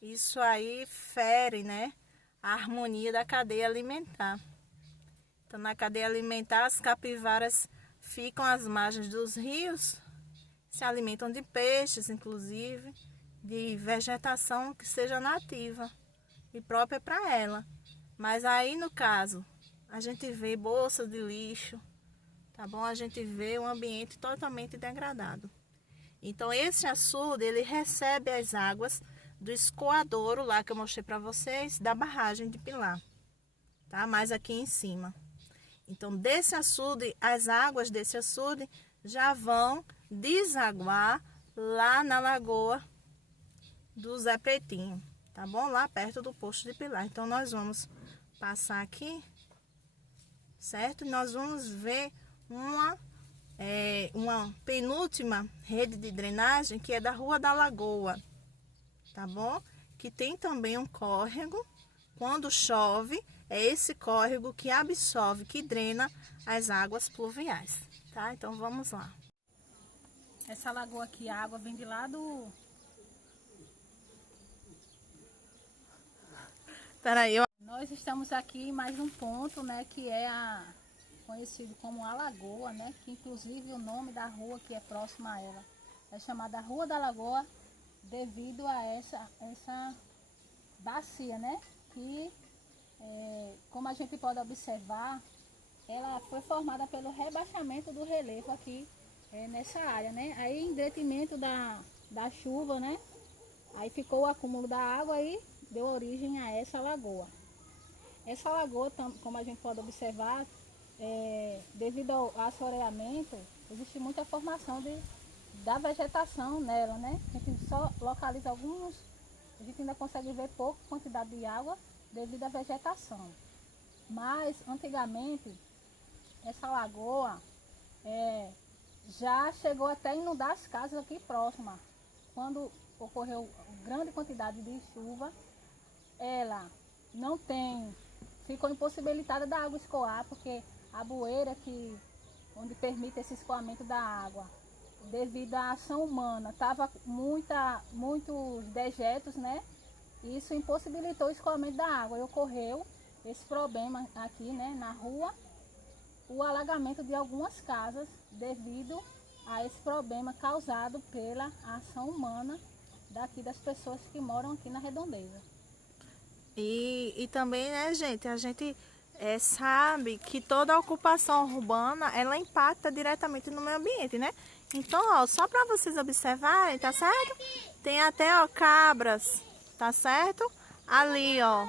Isso aí fere, né, a harmonia da cadeia alimentar. Então, na cadeia alimentar, as capivaras ficam às margens dos rios, se alimentam de peixes, inclusive, de vegetação que seja nativa e própria para ela. Mas aí, no caso, a gente vê bolsas de lixo, tá bom? A gente vê um ambiente totalmente degradado. Então, esse açude, ele recebe as águas do escoadouro lá que eu mostrei para vocês, da barragem de Pilar, tá? Mais aqui em cima. Então, desse açude, as águas desse açude já vão desaguar lá na lagoa do Zé Pretinho, tá bom? Lá perto do posto de Pilar. Então, nós vamos passar aqui, certo? E nós vamos ver uma penúltima rede de drenagem, que é da Rua da Lagoa, tá bom? Que tem também um córrego. Quando chove, é esse córrego que absorve, que drena as águas pluviais, tá? Então vamos lá. Essa lagoa aqui, a água vem de lá do... Peraí, Nós estamos aqui em mais um ponto, né, que é conhecido como a Lagoa, né, que inclusive o nome da rua que é próxima a ela é chamada Rua da Lagoa, devido a essa bacia, né, que como a gente pode observar, ela foi formada pelo rebaixamento do relevo aqui nessa área, né, aí em detrimento da chuva, né, aí ficou o acúmulo da água e deu origem a essa lagoa. Essa lagoa, como a gente pode observar, devido ao assoreamento, existe muita formação da vegetação nela, né? A gente só localiza alguns, a gente ainda consegue ver pouca quantidade de água devido à vegetação. Mas, antigamente, essa lagoa já chegou até a inundar as casas aqui próximas. Quando ocorreu grande quantidade de chuva, ela ficou impossibilitada da água escoar, porque a bueira onde permite esse escoamento da água, devido à ação humana, estava muitos dejetos, né? E isso impossibilitou o escoamento da água e ocorreu esse problema aqui, né, na rua, o alagamento de algumas casas devido a esse problema causado pela ação humana daqui das pessoas que moram aqui na redondeza. E também, né, gente, a gente sabe que toda a ocupação urbana, ela impacta diretamente no meio ambiente, né? Então, ó, só para vocês observarem, tá certo? Tem até, ó, cabras, tá certo? Ali, ó,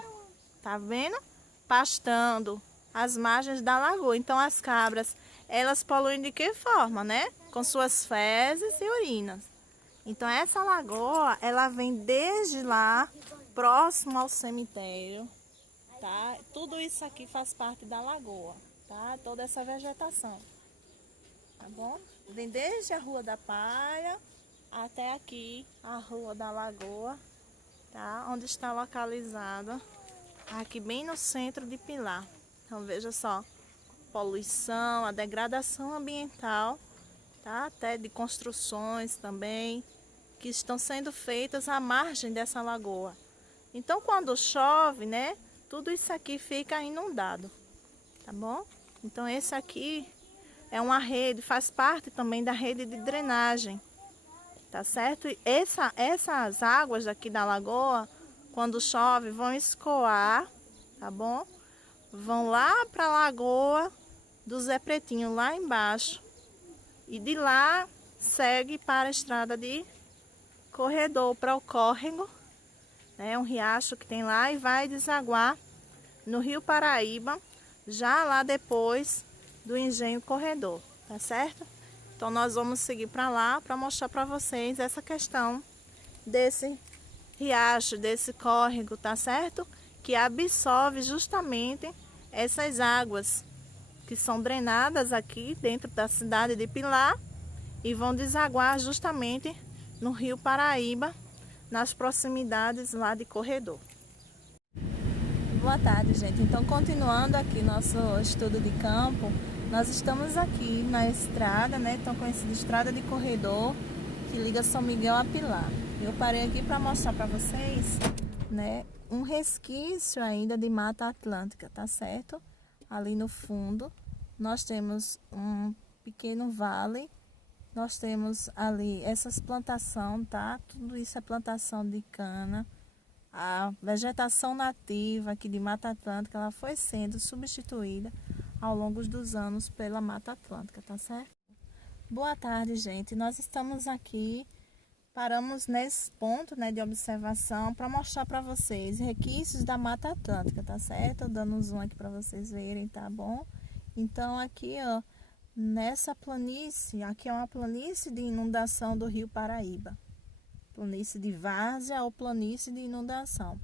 tá vendo? Pastando às margens da lagoa. Então as cabras, elas poluem de que forma, né? Com suas fezes e urinas. Então essa lagoa, ela vem desde lá, próximo ao cemitério, tá? Tudo isso aqui faz parte da lagoa, tá? Toda essa vegetação, tá bom? Vem desde a Rua da Palha até aqui, a Rua da Lagoa, tá? Onde está localizada, aqui bem no centro de Pilar. Então veja só, poluição, a degradação ambiental, tá? Até de construções também, que estão sendo feitas à margem dessa lagoa. Então quando chove, né? Tudo isso aqui fica inundado, tá bom? Então esse aqui é uma rede, faz parte também da rede de drenagem, tá certo? E essas águas aqui da lagoa, quando chove, vão escoar, tá bom? Vão lá para a lagoa do Zé Pretinho, lá embaixo. E de lá segue para a estrada de corredor, para o córrego, né? Um riacho que tem lá, e vai desaguar no Rio Paraíba, já lá depois do Engenho Corredor, tá certo? Então nós vamos seguir para lá para mostrar para vocês essa questão desse riacho, desse córrego, tá certo? Que absorve justamente essas águas que são drenadas aqui dentro da cidade de Pilar e vão desaguar justamente no Rio Paraíba, nas proximidades lá de Corredor. Boa tarde, gente. Então, continuando aqui nosso estudo de campo, nós estamos aqui na estrada, né, tão conhecida Estrada de Corredor, que liga São Miguel a Pilar. Eu parei aqui para mostrar para vocês, né, um resquício ainda de Mata Atlântica, tá certo? Ali no fundo, nós temos um pequeno vale, nós temos ali essas plantações, tá? Tudo isso é plantação de cana. A vegetação nativa aqui de Mata Atlântica, ela foi sendo substituída ao longo dos anos pela Mata Atlântica, tá certo? Boa tarde, gente. Nós estamos aqui, paramos nesse ponto, né, de observação para mostrar para vocês resquícios da Mata Atlântica, tá certo? Eu dando um zoom aqui para vocês verem, tá bom? Então aqui, ó, nessa planície, aqui é uma planície de inundação do Rio Paraíba. Planície de várzea ou planície de inundação.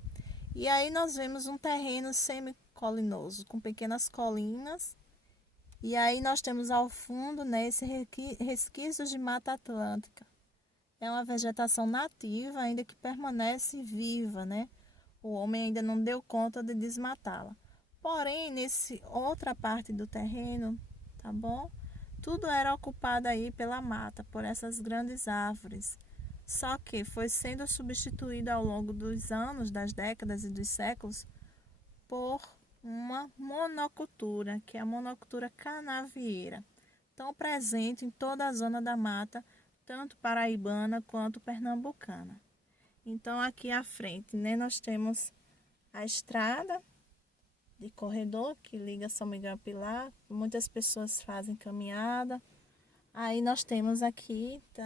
E aí nós vemos um terreno semicolinoso, com pequenas colinas. E aí nós temos ao fundo, né, esse resquício de Mata Atlântica. É uma vegetação nativa, ainda que permanece viva, né? O homem ainda não deu conta de desmatá-la. Porém, nesse outra parte do terreno, tá bom? Tudo era ocupado aí pela mata, por essas grandes árvores. Só que foi sendo substituído ao longo dos anos, das décadas e dos séculos, por uma monocultura, que é a monocultura canavieira, tão presente em toda a zona da mata, tanto paraibana quanto pernambucana. Então aqui à frente, né, nós temos a estrada de corredor que liga São Miguel a Pilar, muitas pessoas fazem caminhada. Aí nós temos aqui, tá,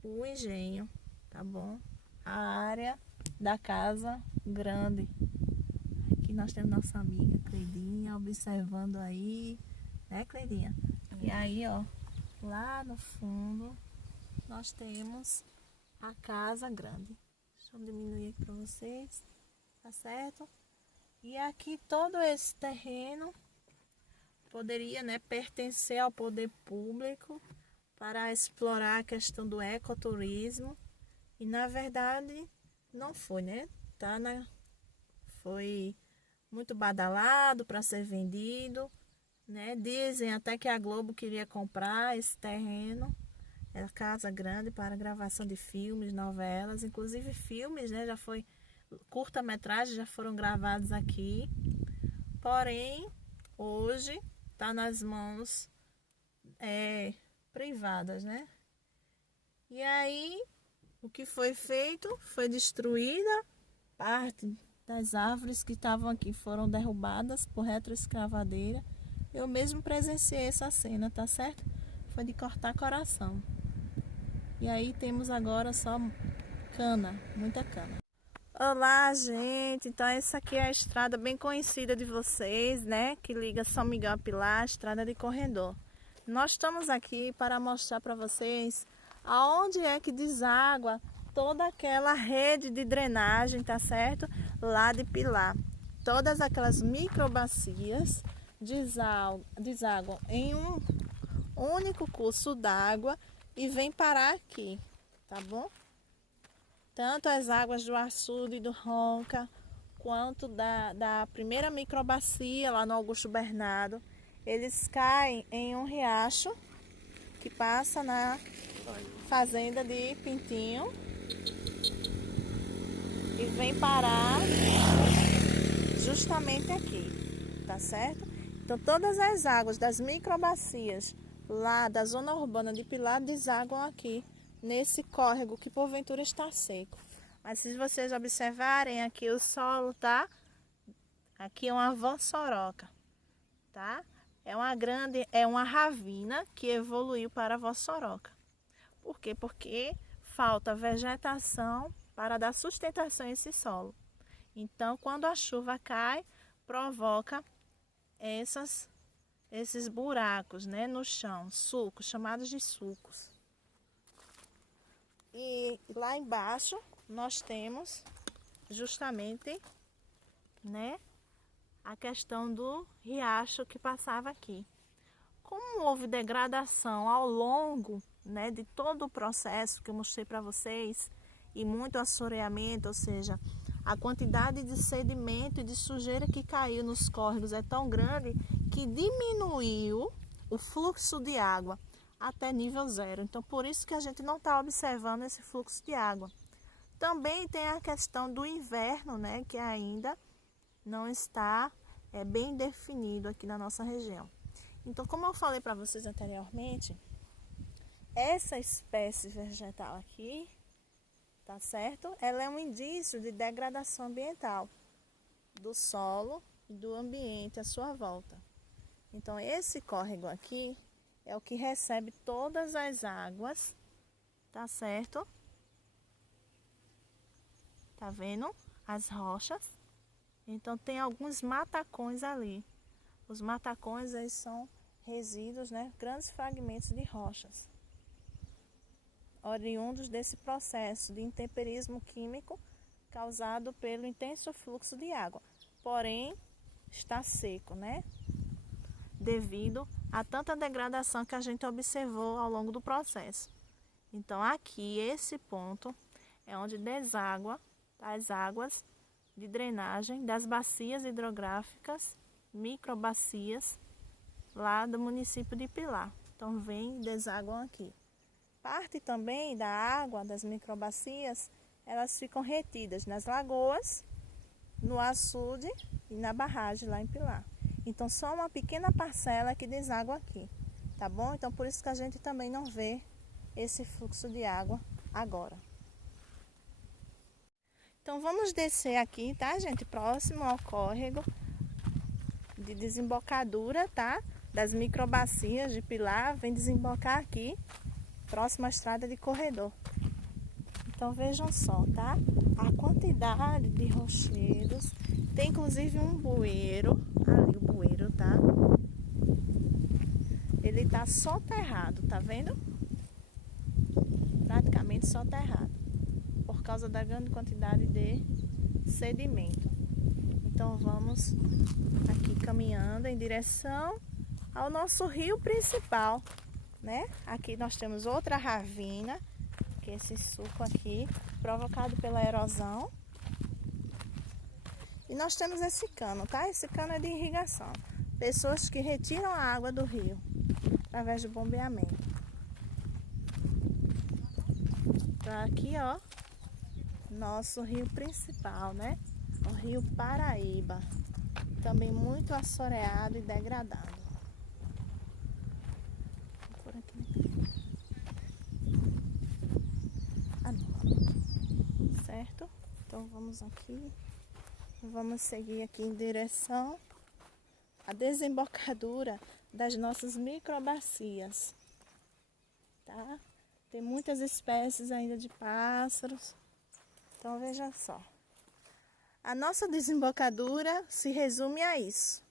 o engenho, tá bom? A área da casa grande. Aqui nós temos nossa amiga Cleidinha observando aí, né, Cleidinha? E aí, ó, lá no fundo nós temos a casa grande. Deixa eu diminuir aqui para vocês, tá certo? E aqui todo esse terreno poderia, né, pertencer ao poder público para explorar a questão do ecoturismo, e na verdade não foi, né? Foi muito badalado para ser vendido, né? Dizem até que a Globo queria comprar esse terreno, era casa grande para gravação de filmes, novelas, inclusive filmes, né? Já foi curta-metragem, já foram gravados aqui. Porém, hoje está nas mãos privadas, né? E aí, o que foi feito? Foi destruída parte das árvores que estavam aqui, foram derrubadas por retroescavadeira. Eu mesmo presenciei essa cena, tá certo? Foi de cortar coração. E aí temos agora só cana, muita cana. Olá, gente! Então essa aqui é a estrada bem conhecida de vocês, né? Que liga São Miguel a Pilar, a estrada de corredor. Nós estamos aqui para mostrar para vocês aonde é que deságua toda aquela rede de drenagem, tá certo? Lá de Pilar. Todas aquelas microbacias deságuam em um único curso d'água e vem parar aqui, tá bom? Tanto as águas do açude e do Ronca, quanto da primeira microbacia lá no Augusto Bernardo, eles caem em um riacho que passa na fazenda de Pintinho e vem parar justamente aqui, tá certo? Então todas as águas das microbacias lá da zona urbana de Pilar desaguam aqui nesse córrego que porventura está seco. Mas se vocês observarem aqui o solo, tá? Aqui é uma vossoroca, tá? É uma ravina que evoluiu para a vossoroca. Por quê? Porque falta vegetação para dar sustentação a esse solo. Então, quando a chuva cai, provoca esses buracos, né, no chão, sulcos, chamados de sulcos. E lá embaixo nós temos justamente, né, a questão do riacho que passava aqui. Como houve degradação ao longo, né, de todo o processo que eu mostrei para vocês e muito assoreamento, ou seja, a quantidade de sedimento e de sujeira que caiu nos córregos é tão grande que diminuiu o fluxo de água até nível zero. Então, por isso que a gente não está observando esse fluxo de água. Também tem a questão do inverno, né, que ainda não está bem definido aqui na nossa região. Então, como eu falei para vocês anteriormente, essa espécie vegetal aqui, tá certo? Ela é um indício de degradação ambiental do solo e do ambiente à sua volta. Então, esse córrego aqui é o que recebe todas as águas, tá certo? Tá vendo? As rochas. Então, tem alguns matacões ali. Os matacões, eles são resíduos, né? Grandes fragmentos de rochas, oriundos desse processo de intemperismo químico causado pelo intenso fluxo de água. Porém, está seco, né? Devido a tanta degradação que a gente observou ao longo do processo. Então, aqui, esse ponto é onde deságua as águas de drenagem das bacias hidrográficas, microbacias, lá do município de Pilar. Então, vem e deságuam aqui. Parte também da água das microbacias, elas ficam retidas nas lagoas, no açude e na barragem lá em Pilar. Então, só uma pequena parcela que deságua aqui, tá bom? Então, por isso que a gente também não vê esse fluxo de água agora. Então, vamos descer aqui, tá, gente? Próximo ao córrego de desembocadura, tá? Das microbacias de Pilar, vem desembocar aqui, próximo à estrada de corredor. Então, vejam só, tá? A quantidade de rochedos. Tem inclusive um bueiro, ali o bueiro, tá? Ele tá soterrado, tá vendo? Praticamente soterrado, por causa da grande quantidade de sedimento. Então, vamos aqui caminhando em direção ao nosso rio principal, né? Aqui nós temos outra ravina, que é esse suco aqui, provocado pela erosão. E nós temos esse cano, tá? Esse cano é de irrigação. Pessoas que retiram a água do rio através do bombeamento. Então, aqui, ó, nosso rio principal, né? O rio Paraíba. Também muito assoreado e degradado. Por aqui. Certo? Então vamos aqui. Vamos seguir aqui em direção à desembocadura das nossas microbacias. Tá? Tem muitas espécies ainda de pássaros. Então veja só. A nossa desembocadura se resume a isso.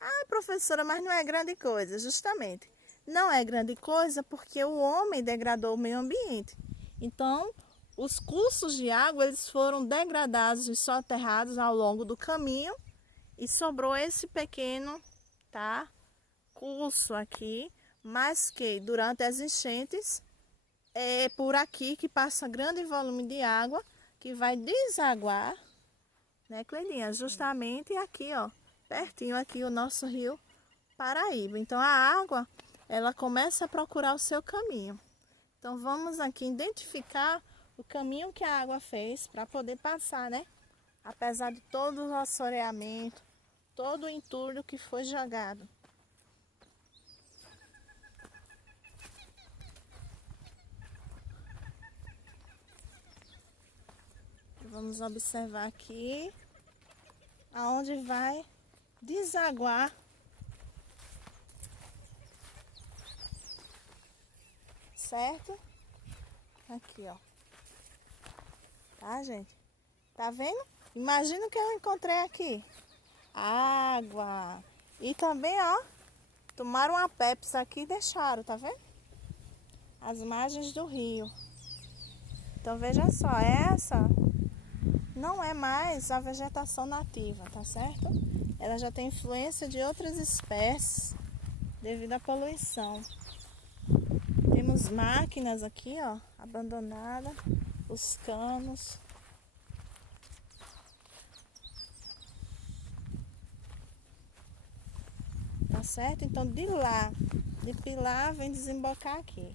Ah, professora, mas não é grande coisa. Justamente, não é grande coisa porque o homem degradou o meio ambiente. Então, os cursos de água eles foram degradados e soterrados ao longo do caminho e sobrou esse pequeno, tá, curso aqui, mas que durante as enchentes é por aqui que passa grande volume de água que vai desaguar, né, Cleidinha? Justamente aqui, ó, pertinho aqui o nosso rio Paraíba. Então a água, ela começa a procurar o seu caminho. Então vamos aqui identificar o caminho que a água fez para poder passar, né? Apesar de todo o assoreamento, todo o entulho que foi jogado. Vamos observar aqui aonde vai desaguar certo? Aqui, ó. Tá, gente? Tá vendo? Imagina o que eu encontrei aqui. Água. E também, ó, tomaram uma Pepsi aqui e deixaram, tá vendo? As margens do rio. Então, veja só, essa não é mais a vegetação nativa, tá certo? Ela já tem influência de outras espécies devido à poluição. Temos máquinas aqui, ó, abandonadas, os canos. Tá certo? Então, de lá, de Pilar, vem desembocar aqui.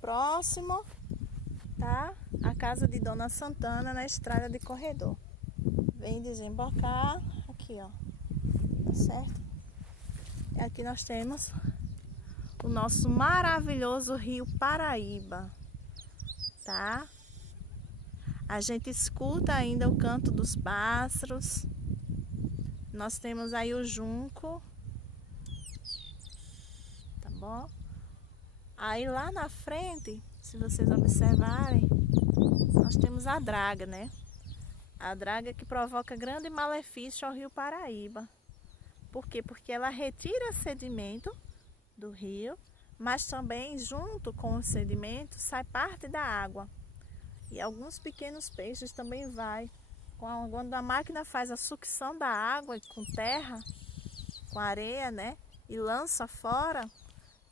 Próximo, tá? A casa de Dona Santana, na estrada de corredor. Vem desembocar aqui, ó. Tá certo? E aqui nós temos o nosso maravilhoso rio Paraíba, tá? A gente escuta ainda o canto dos pássaros. Nós temos aí o junco, tá bom? Aí lá na frente, se vocês observarem, nós temos a draga, né? A draga que provoca grande malefício ao rio Paraíba. Por quê? Porque ela retira sedimento do rio, mas também junto com o sedimento sai parte da água. E alguns pequenos peixes também vai. Quando a máquina faz a sucção da água com terra, com areia, né? E lança fora,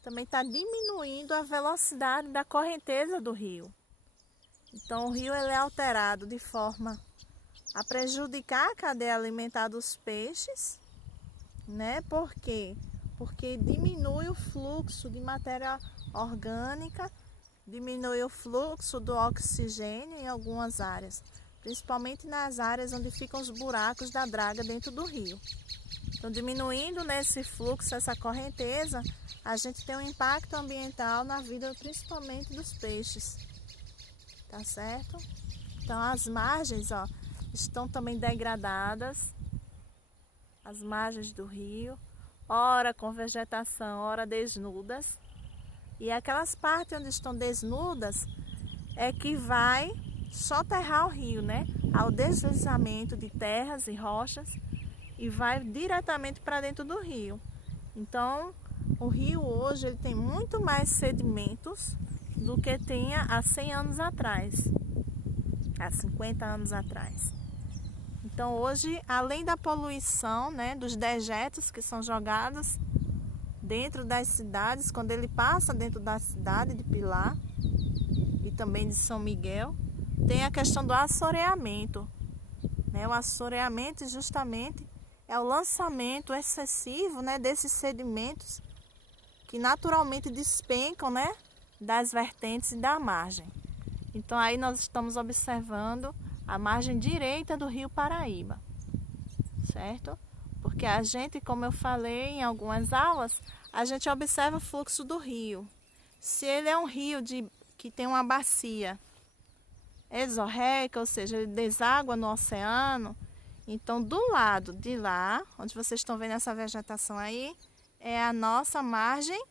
também está diminuindo a velocidade da correnteza do rio. Então o rio ele é alterado de forma a prejudicar a cadeia alimentar dos peixes, né? Por quê? Porque diminui o fluxo de matéria orgânica, diminui o fluxo do oxigênio em algumas áreas, principalmente nas áreas onde ficam os buracos da draga dentro do rio. Então, diminuindo nesse fluxo, essa correnteza, a gente tem um impacto ambiental na vida principalmente dos peixes, tá certo? Então, as margens, ó, estão também degradadas, as margens do rio, ora com vegetação, ora desnudas. E aquelas partes onde estão desnudas é que vai soterrar o rio, né? Ao deslizamento de terras e rochas e vai diretamente para dentro do rio. Então, o rio hoje ele tem muito mais sedimentos do que tinha há 100 anos atrás, há 50 anos atrás. Então, hoje, além da poluição, né, dos dejetos que são jogados dentro das cidades, quando ele passa dentro da cidade de Pilar e também de São Miguel, tem a questão do assoreamento, né? O assoreamento justamente é o lançamento excessivo, né, desses sedimentos que naturalmente despencam, né, das vertentes e da margem. Então aí nós estamos observando a margem direita do rio Paraíba, certo? Porque a gente, como eu falei em algumas aulas, a gente observa o fluxo do rio. Se ele é um rio que tem uma bacia exorreica, ou seja, ele deságua no oceano, então do lado de lá, onde vocês estão vendo essa vegetação aí, é a nossa margem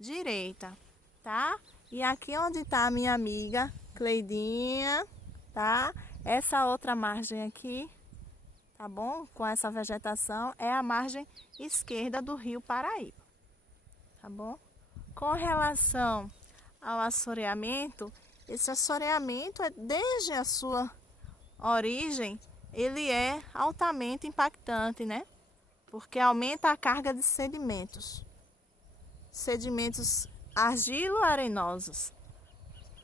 direita, tá? E aqui onde está a minha amiga Cleidinha, tá? Essa outra margem aqui, tá bom? Com essa vegetação, é a margem esquerda do rio Paraíba, tá bom? Com relação ao assoreamento, esse assoreamento, desde a sua origem, ele é altamente impactante, né? Porque aumenta a carga de sedimentos. Sedimentos argilo-arenosos,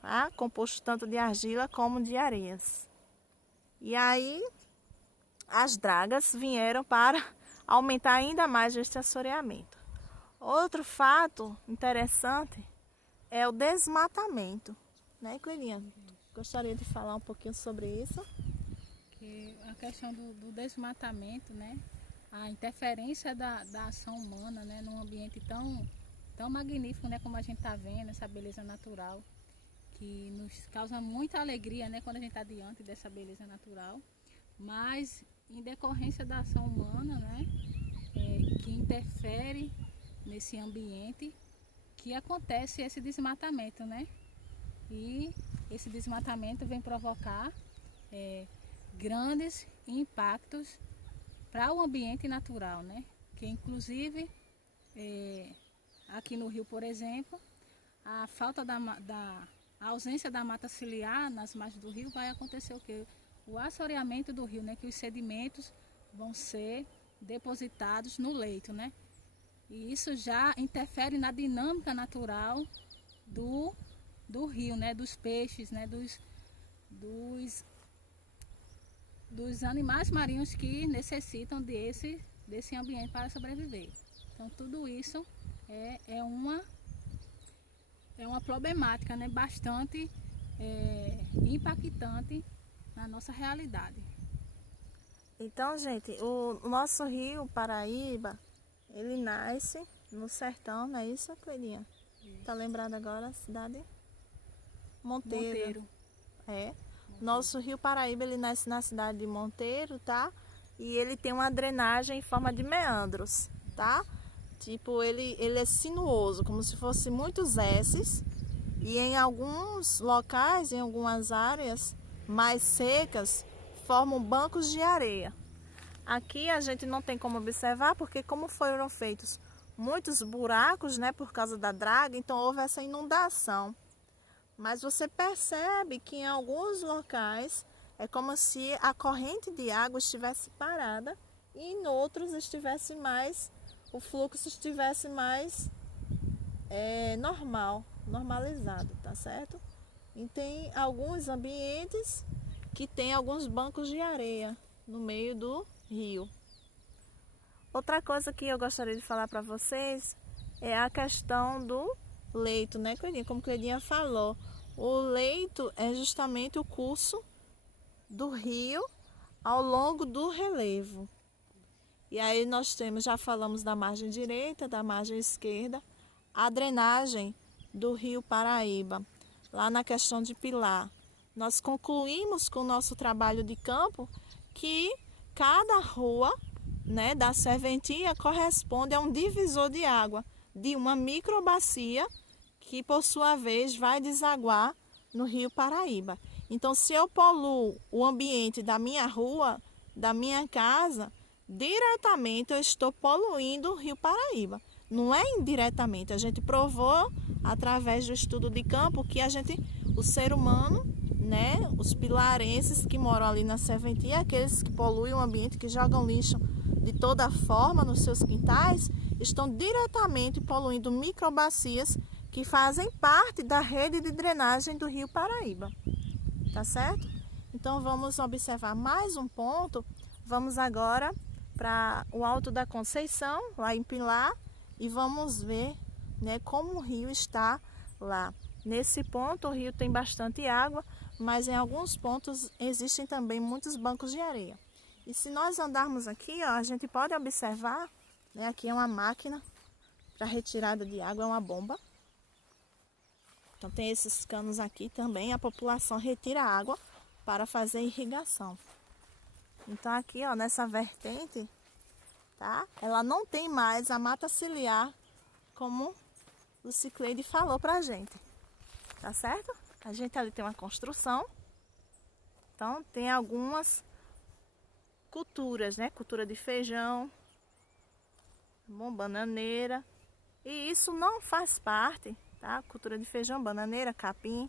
tá? Composto tanto de argila como de areias. E aí, as dragas vieram para aumentar ainda mais este assoreamento. Outro fato interessante é o desmatamento, né, Cleilinha? Gostaria de falar um pouquinho sobre isso? Que a questão do desmatamento, né? A interferência da ação humana, né? Num ambiente tão magnífico, né? Como a gente está vendo, essa beleza natural, que nos causa muita alegria, né? Quando a gente está diante dessa beleza natural, mas em decorrência da ação humana, né? Que interfere nesse ambiente, que acontece esse desmatamento, né? E esse desmatamento vem provocar grandes impactos para o ambiente natural, né? Que inclusive aqui no Rio, por exemplo, a falta a ausência da mata ciliar nas margens do rio vai acontecer o quê? O assoreamento do rio, né? Que os sedimentos vão ser depositados no leito, né? E isso já interfere na dinâmica natural do rio, né? Dos peixes, né? Dos animais marinhos que necessitam desse ambiente para sobreviver. Então tudo isso é uma problemática, né? Bastante impactante na nossa realidade. Então, gente, o nosso rio Paraíba, ele nasce no sertão, não é isso, Cleilinha? Tá lembrado agora a cidade? Monteiro. É. Nosso rio Paraíba, ele nasce na cidade de Monteiro, tá? E ele tem uma drenagem em forma de meandros, tá? Tipo, ele é sinuoso, como se fosse muitos S's. E em alguns locais, em algumas áreas mais secas, formam bancos de areia. Aqui a gente não tem como observar, porque como foram feitos muitos buracos, né, por causa da draga, então houve essa inundação. Mas você percebe que em alguns locais é como se a corrente de água estivesse parada e em outros estivesse mais, o fluxo estivesse mais normalizado, tá certo? E tem alguns ambientes que tem alguns bancos de areia no meio do rio. Outra coisa que eu gostaria de falar para vocês é a questão do leito, né, Cleilinha? Como Cleilinha falou, o leito é justamente o curso do rio ao longo do relevo. E aí nós temos, já falamos da margem direita, da margem esquerda, a drenagem do rio Paraíba, lá na questão de Pilar. Nós concluímos com o nosso trabalho de campo que cada rua, né, da serventia corresponde a um divisor de água de uma microbacia que, por sua vez, vai desaguar no rio Paraíba. Então, se eu poluo o ambiente da minha rua, da minha casa, diretamente eu estou poluindo o rio Paraíba. Não é indiretamente. A gente provou, através do estudo de campo, que o ser humano, né, os pilarenses que moram ali na serventia, aqueles que poluem o ambiente, que jogam lixo de toda forma nos seus quintais, estão diretamente poluindo microbacias que fazem parte da rede de drenagem do rio Paraíba, tá certo? Então vamos observar mais um ponto. Vamos agora para o Alto da Conceição, lá em Pilar, e vamos ver, né, como o rio está lá. Nesse ponto o rio tem bastante água, mas em alguns pontos existem também muitos bancos de areia. E se nós andarmos aqui, ó, a gente pode observar, né, aqui é uma máquina para retirada de água, é uma bomba. Então tem esses canos aqui também, a população retira água para fazer irrigação. Então aqui, ó, nessa vertente, tá? Ela não tem mais a mata ciliar, como o Cicleide falou pra gente. Tá certo? A gente ali tem uma construção, Então tem algumas culturas, né? Cultura de feijão, bom, bananeira. E isso não faz parte, tá? Cultura de feijão, bananeira, capim.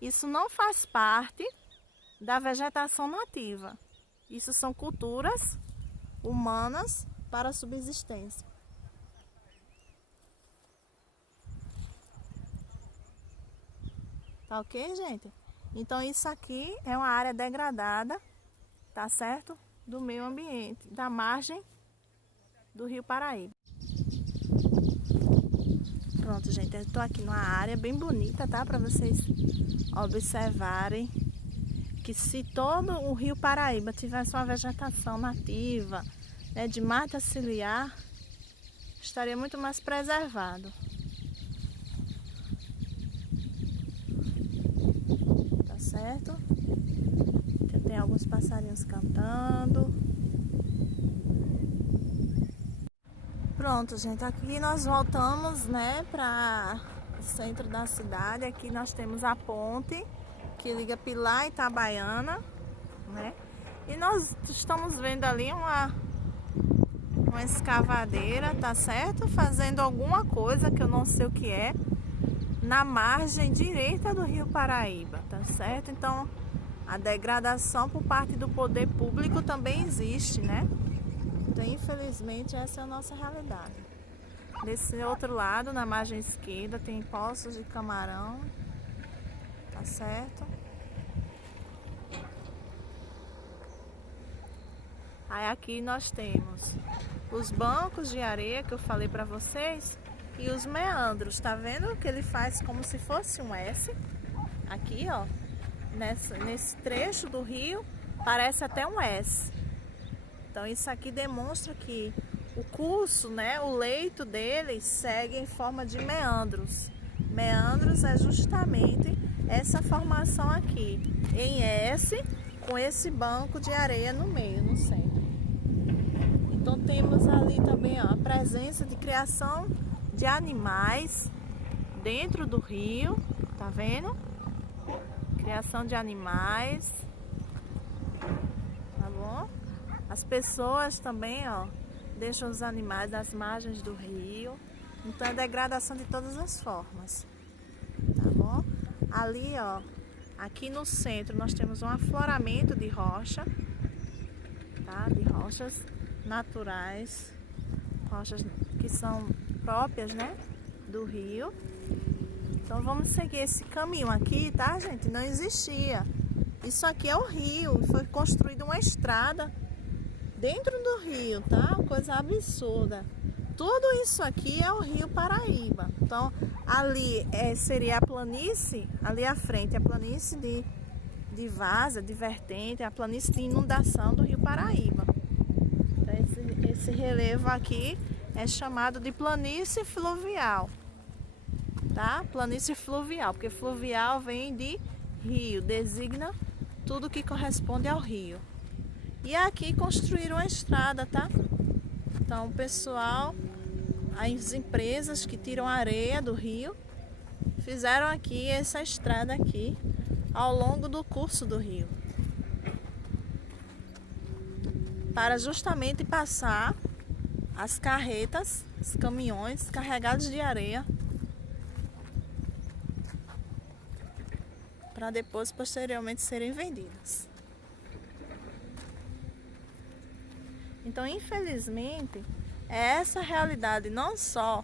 Isso não faz parte da vegetação nativa. Isso são culturas humanas para a subsistência. Tá ok, gente? Então isso aqui é uma área degradada, tá certo? Do meio ambiente, da margem do Rio Paraíba. Pronto, gente, eu tô aqui numa área bem bonita, tá? Para vocês observarem que se todo o Rio Paraíba tivesse uma vegetação nativa, né, de mata ciliar, estaria muito mais preservado. Tá certo? Tem alguns passarinhos cantando. Pronto, gente, aqui nós voltamos, né, para o centro da cidade. Aqui nós temos a ponte que liga Pilar e Itabaiana, né? E nós estamos vendo ali uma escavadeira, tá certo? Fazendo alguma coisa que eu não sei o que é, na margem direita do Rio Paraíba, tá certo? Então, a degradação por parte do poder público também existe, né? Então, infelizmente, essa é a nossa realidade. Desse outro lado, na margem esquerda, tem poços de camarão, tá certo? Aí aqui nós temos os bancos de areia que eu falei para vocês e os meandros, tá vendo que ele faz como se fosse um S? Aqui, ó, nesse trecho do rio parece até um S. Então isso aqui demonstra que o curso, né, o leito dele segue em forma de meandros. Meandros é justamente essa formação aqui, em S, com esse banco de areia no meio, no centro. Então temos ali também, ó, a presença de criação de animais dentro do rio, tá vendo? Criação de animais, tá bom? As pessoas também, ó, deixam os animais nas margens do rio. Então é degradação de todas as formas, tá bom? Ali, ó, aqui no centro nós temos um afloramento de rocha, tá? De rochas naturais, rochas que são próprias, né, do rio. Então vamos seguir esse caminho aqui, tá, gente? Não existia. Isso aqui é o rio, foi construída uma estrada dentro do rio, tá? Coisa absurda. Tudo isso aqui é o Rio Paraíba. Então ali seria a planície, ali à frente a planície de várzea, de vertente, a planície de inundação do Rio Paraíba. Então, esse relevo aqui é chamado de planície fluvial, tá? Planície fluvial, porque fluvial vem de rio, designa tudo que corresponde ao rio. E aqui construíram a estrada, tá? Então o pessoal, as empresas que tiram areia do rio, fizeram aqui essa estrada aqui ao longo do curso do rio, para justamente passar as carretas, os caminhões carregados de areia, para depois posteriormente serem vendidas. Então, infelizmente, é essa a realidade não só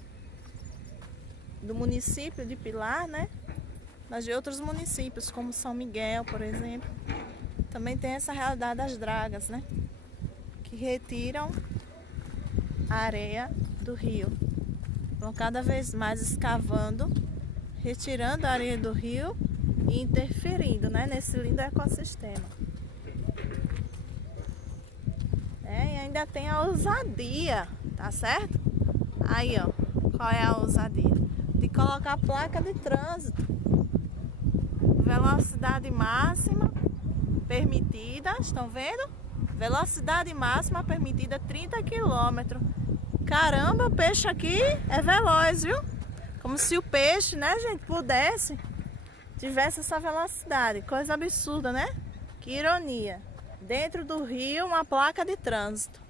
do município de Pilar, né, mas de outros municípios, como São Miguel, por exemplo. Também tem essa realidade das dragas, né, que retiram a areia do rio. Vão cada vez mais escavando, retirando a areia do rio e interferindo, né, nesse lindo ecossistema. E ainda tem a ousadia, tá certo? Aí, ó, qual é a ousadia? De colocar placa de trânsito. Velocidade máxima permitida, estão vendo? Velocidade máxima permitida 30 km. Caramba, o peixe aqui é veloz, viu? Como se o peixe, né, gente, tivesse essa velocidade. Coisa absurda, né? Que ironia. Dentro do rio, uma placa de trânsito.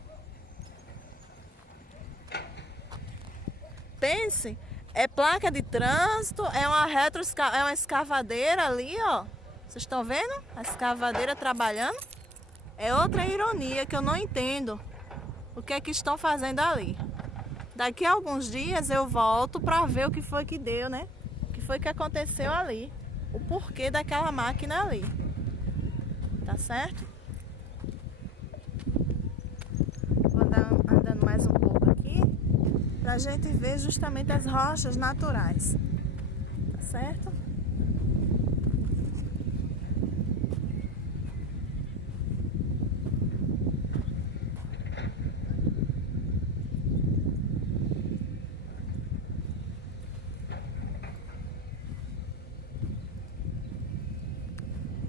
Pense, é placa de trânsito, é uma escavadeira ali, ó. Vocês estão vendo? A escavadeira trabalhando. É outra ironia que eu não entendo. O que é que estão fazendo ali? Daqui a alguns dias eu volto para ver o que foi que deu, né? O que foi que aconteceu ali. O porquê daquela máquina ali. Tá certo? Vou andando mais um pouco aqui pra gente ver justamente as rochas naturais. Tá certo?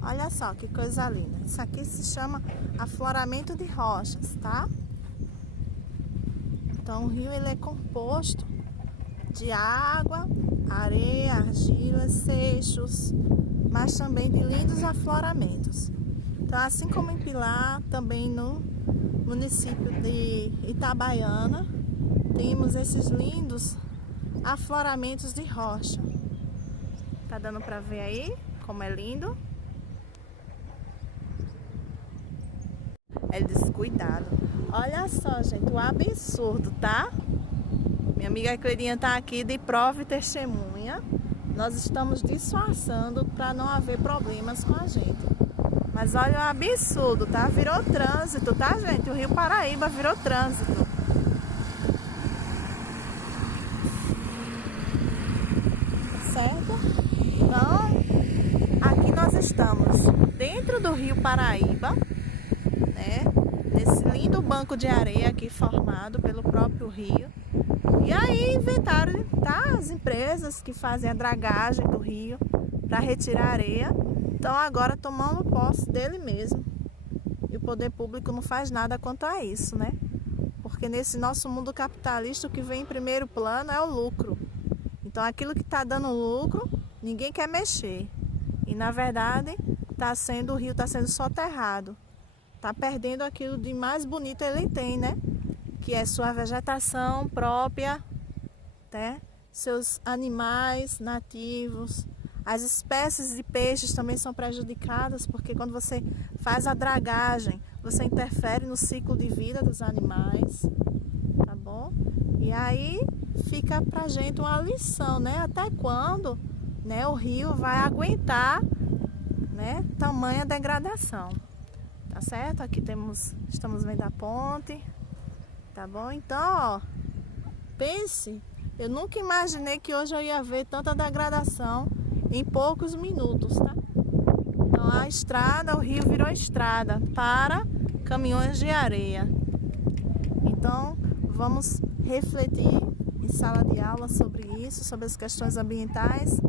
Olha só que coisa linda. Isso aqui se chama afloramento de rochas, tá? Então o rio ele é composto de água, areia, argila, seixos, mas também de lindos afloramentos. Então assim como em Pilar, também no município de Itabaiana, temos esses lindos afloramentos de rocha. Tá dando pra ver aí como é lindo? É descuidado. Olha só, gente, o absurdo, tá? Minha amiga Cleirinha tá aqui de prova e testemunha. Nós estamos disfarçando para não haver problemas com a gente. Mas olha o absurdo, tá? Virou trânsito, tá, gente? O Rio Paraíba virou trânsito. Certo? Então, aqui nós estamos dentro do Rio Paraíba, né? Nesse lindo banco de areia aqui formado pelo próprio rio. E aí inventaram, tá? As empresas que fazem a dragagem do rio para retirar areia, estão agora tomando posse dele mesmo. E o poder público não faz nada quanto a isso, né? Porque nesse nosso mundo capitalista o que vem em primeiro plano é o lucro. Então aquilo que está dando lucro, ninguém quer mexer. E na verdade, o rio está sendo soterrado. Está perdendo aquilo de mais bonito ele tem, né? Que é sua vegetação própria, né? Seus animais nativos. As espécies de peixes também são prejudicadas, porque quando você faz a dragagem, você interfere no ciclo de vida dos animais, tá bom? E aí fica pra gente uma lição, né? Até quando, né, o rio vai aguentar, né, tamanha degradação. Tá certo? Aqui estamos vendo a ponte, tá bom? Então, ó, pense, eu nunca imaginei que hoje eu ia ver tanta degradação em poucos minutos, tá? Então a estrada, o rio virou estrada para caminhões de areia. Então vamos refletir em sala de aula sobre isso, sobre as questões ambientais,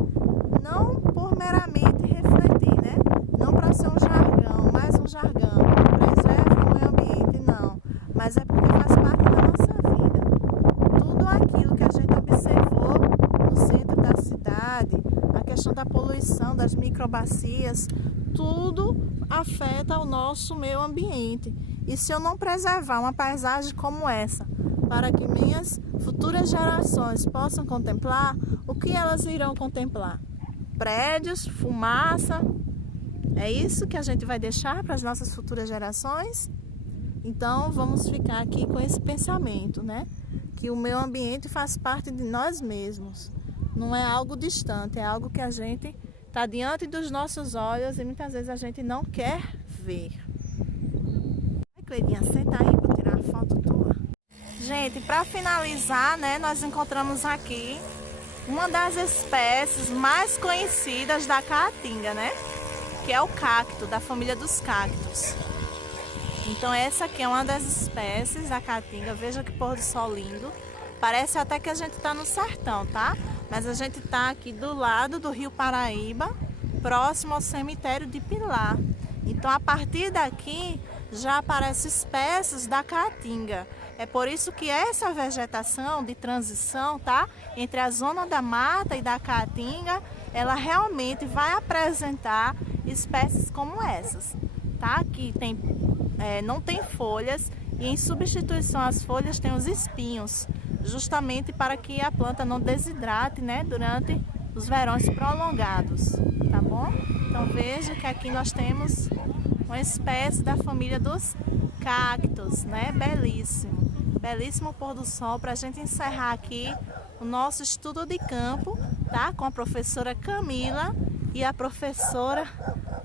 não por meramente refletir, né? Não para ser um jargão, mais um jargão, preserve o meio ambiente, não. Mas é porque faz parte da nossa vida. Tudo aquilo que a gente observou no centro da cidade, a questão da poluição, das microbacias, tudo afeta o nosso meio ambiente. E se eu não preservar uma paisagem como essa, para que minhas futuras gerações possam contemplar, o que elas irão contemplar? Prédios, fumaça. É isso que a gente vai deixar para as nossas futuras gerações? Então vamos ficar aqui com esse pensamento, né? Que o meio ambiente faz parte de nós mesmos. Não é algo distante, é algo que a gente está diante dos nossos olhos e muitas vezes a gente não quer ver. Cleirinha, senta aí para tirar a foto tua. Gente, para finalizar, né, nós encontramos aqui uma das espécies mais conhecidas da caatinga, né? Que é o cacto, da família dos cactos. Então essa aqui é uma das espécies da caatinga. Veja que pôr do sol lindo. Parece até que a gente está no sertão, tá? Mas a gente está aqui do lado do Rio Paraíba, próximo ao cemitério de Pilar. Então a partir daqui já aparecem espécies da caatinga. É por isso que essa vegetação de transição, tá? Entre a zona da mata e da caatinga, ela realmente vai apresentar espécies como essas. tá? Que tem, não tem folhas e em substituição às folhas tem os espinhos, justamente para que a planta não desidrate, né, durante os verões prolongados, tá bom? Então veja que aqui nós temos uma espécie da família dos cactos, né? Belíssimo, belíssimo pôr do sol para a gente encerrar aqui o nosso estudo de campo, tá? Com a professora Camila e a professora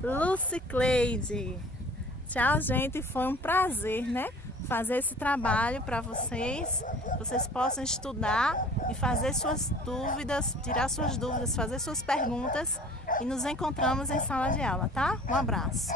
Lucicleide. Tchau, gente, foi um prazer, né? Fazer esse trabalho para vocês possam estudar e fazer suas dúvidas, tirar suas dúvidas, fazer suas perguntas e nos encontramos em sala de aula, tá? Um abraço.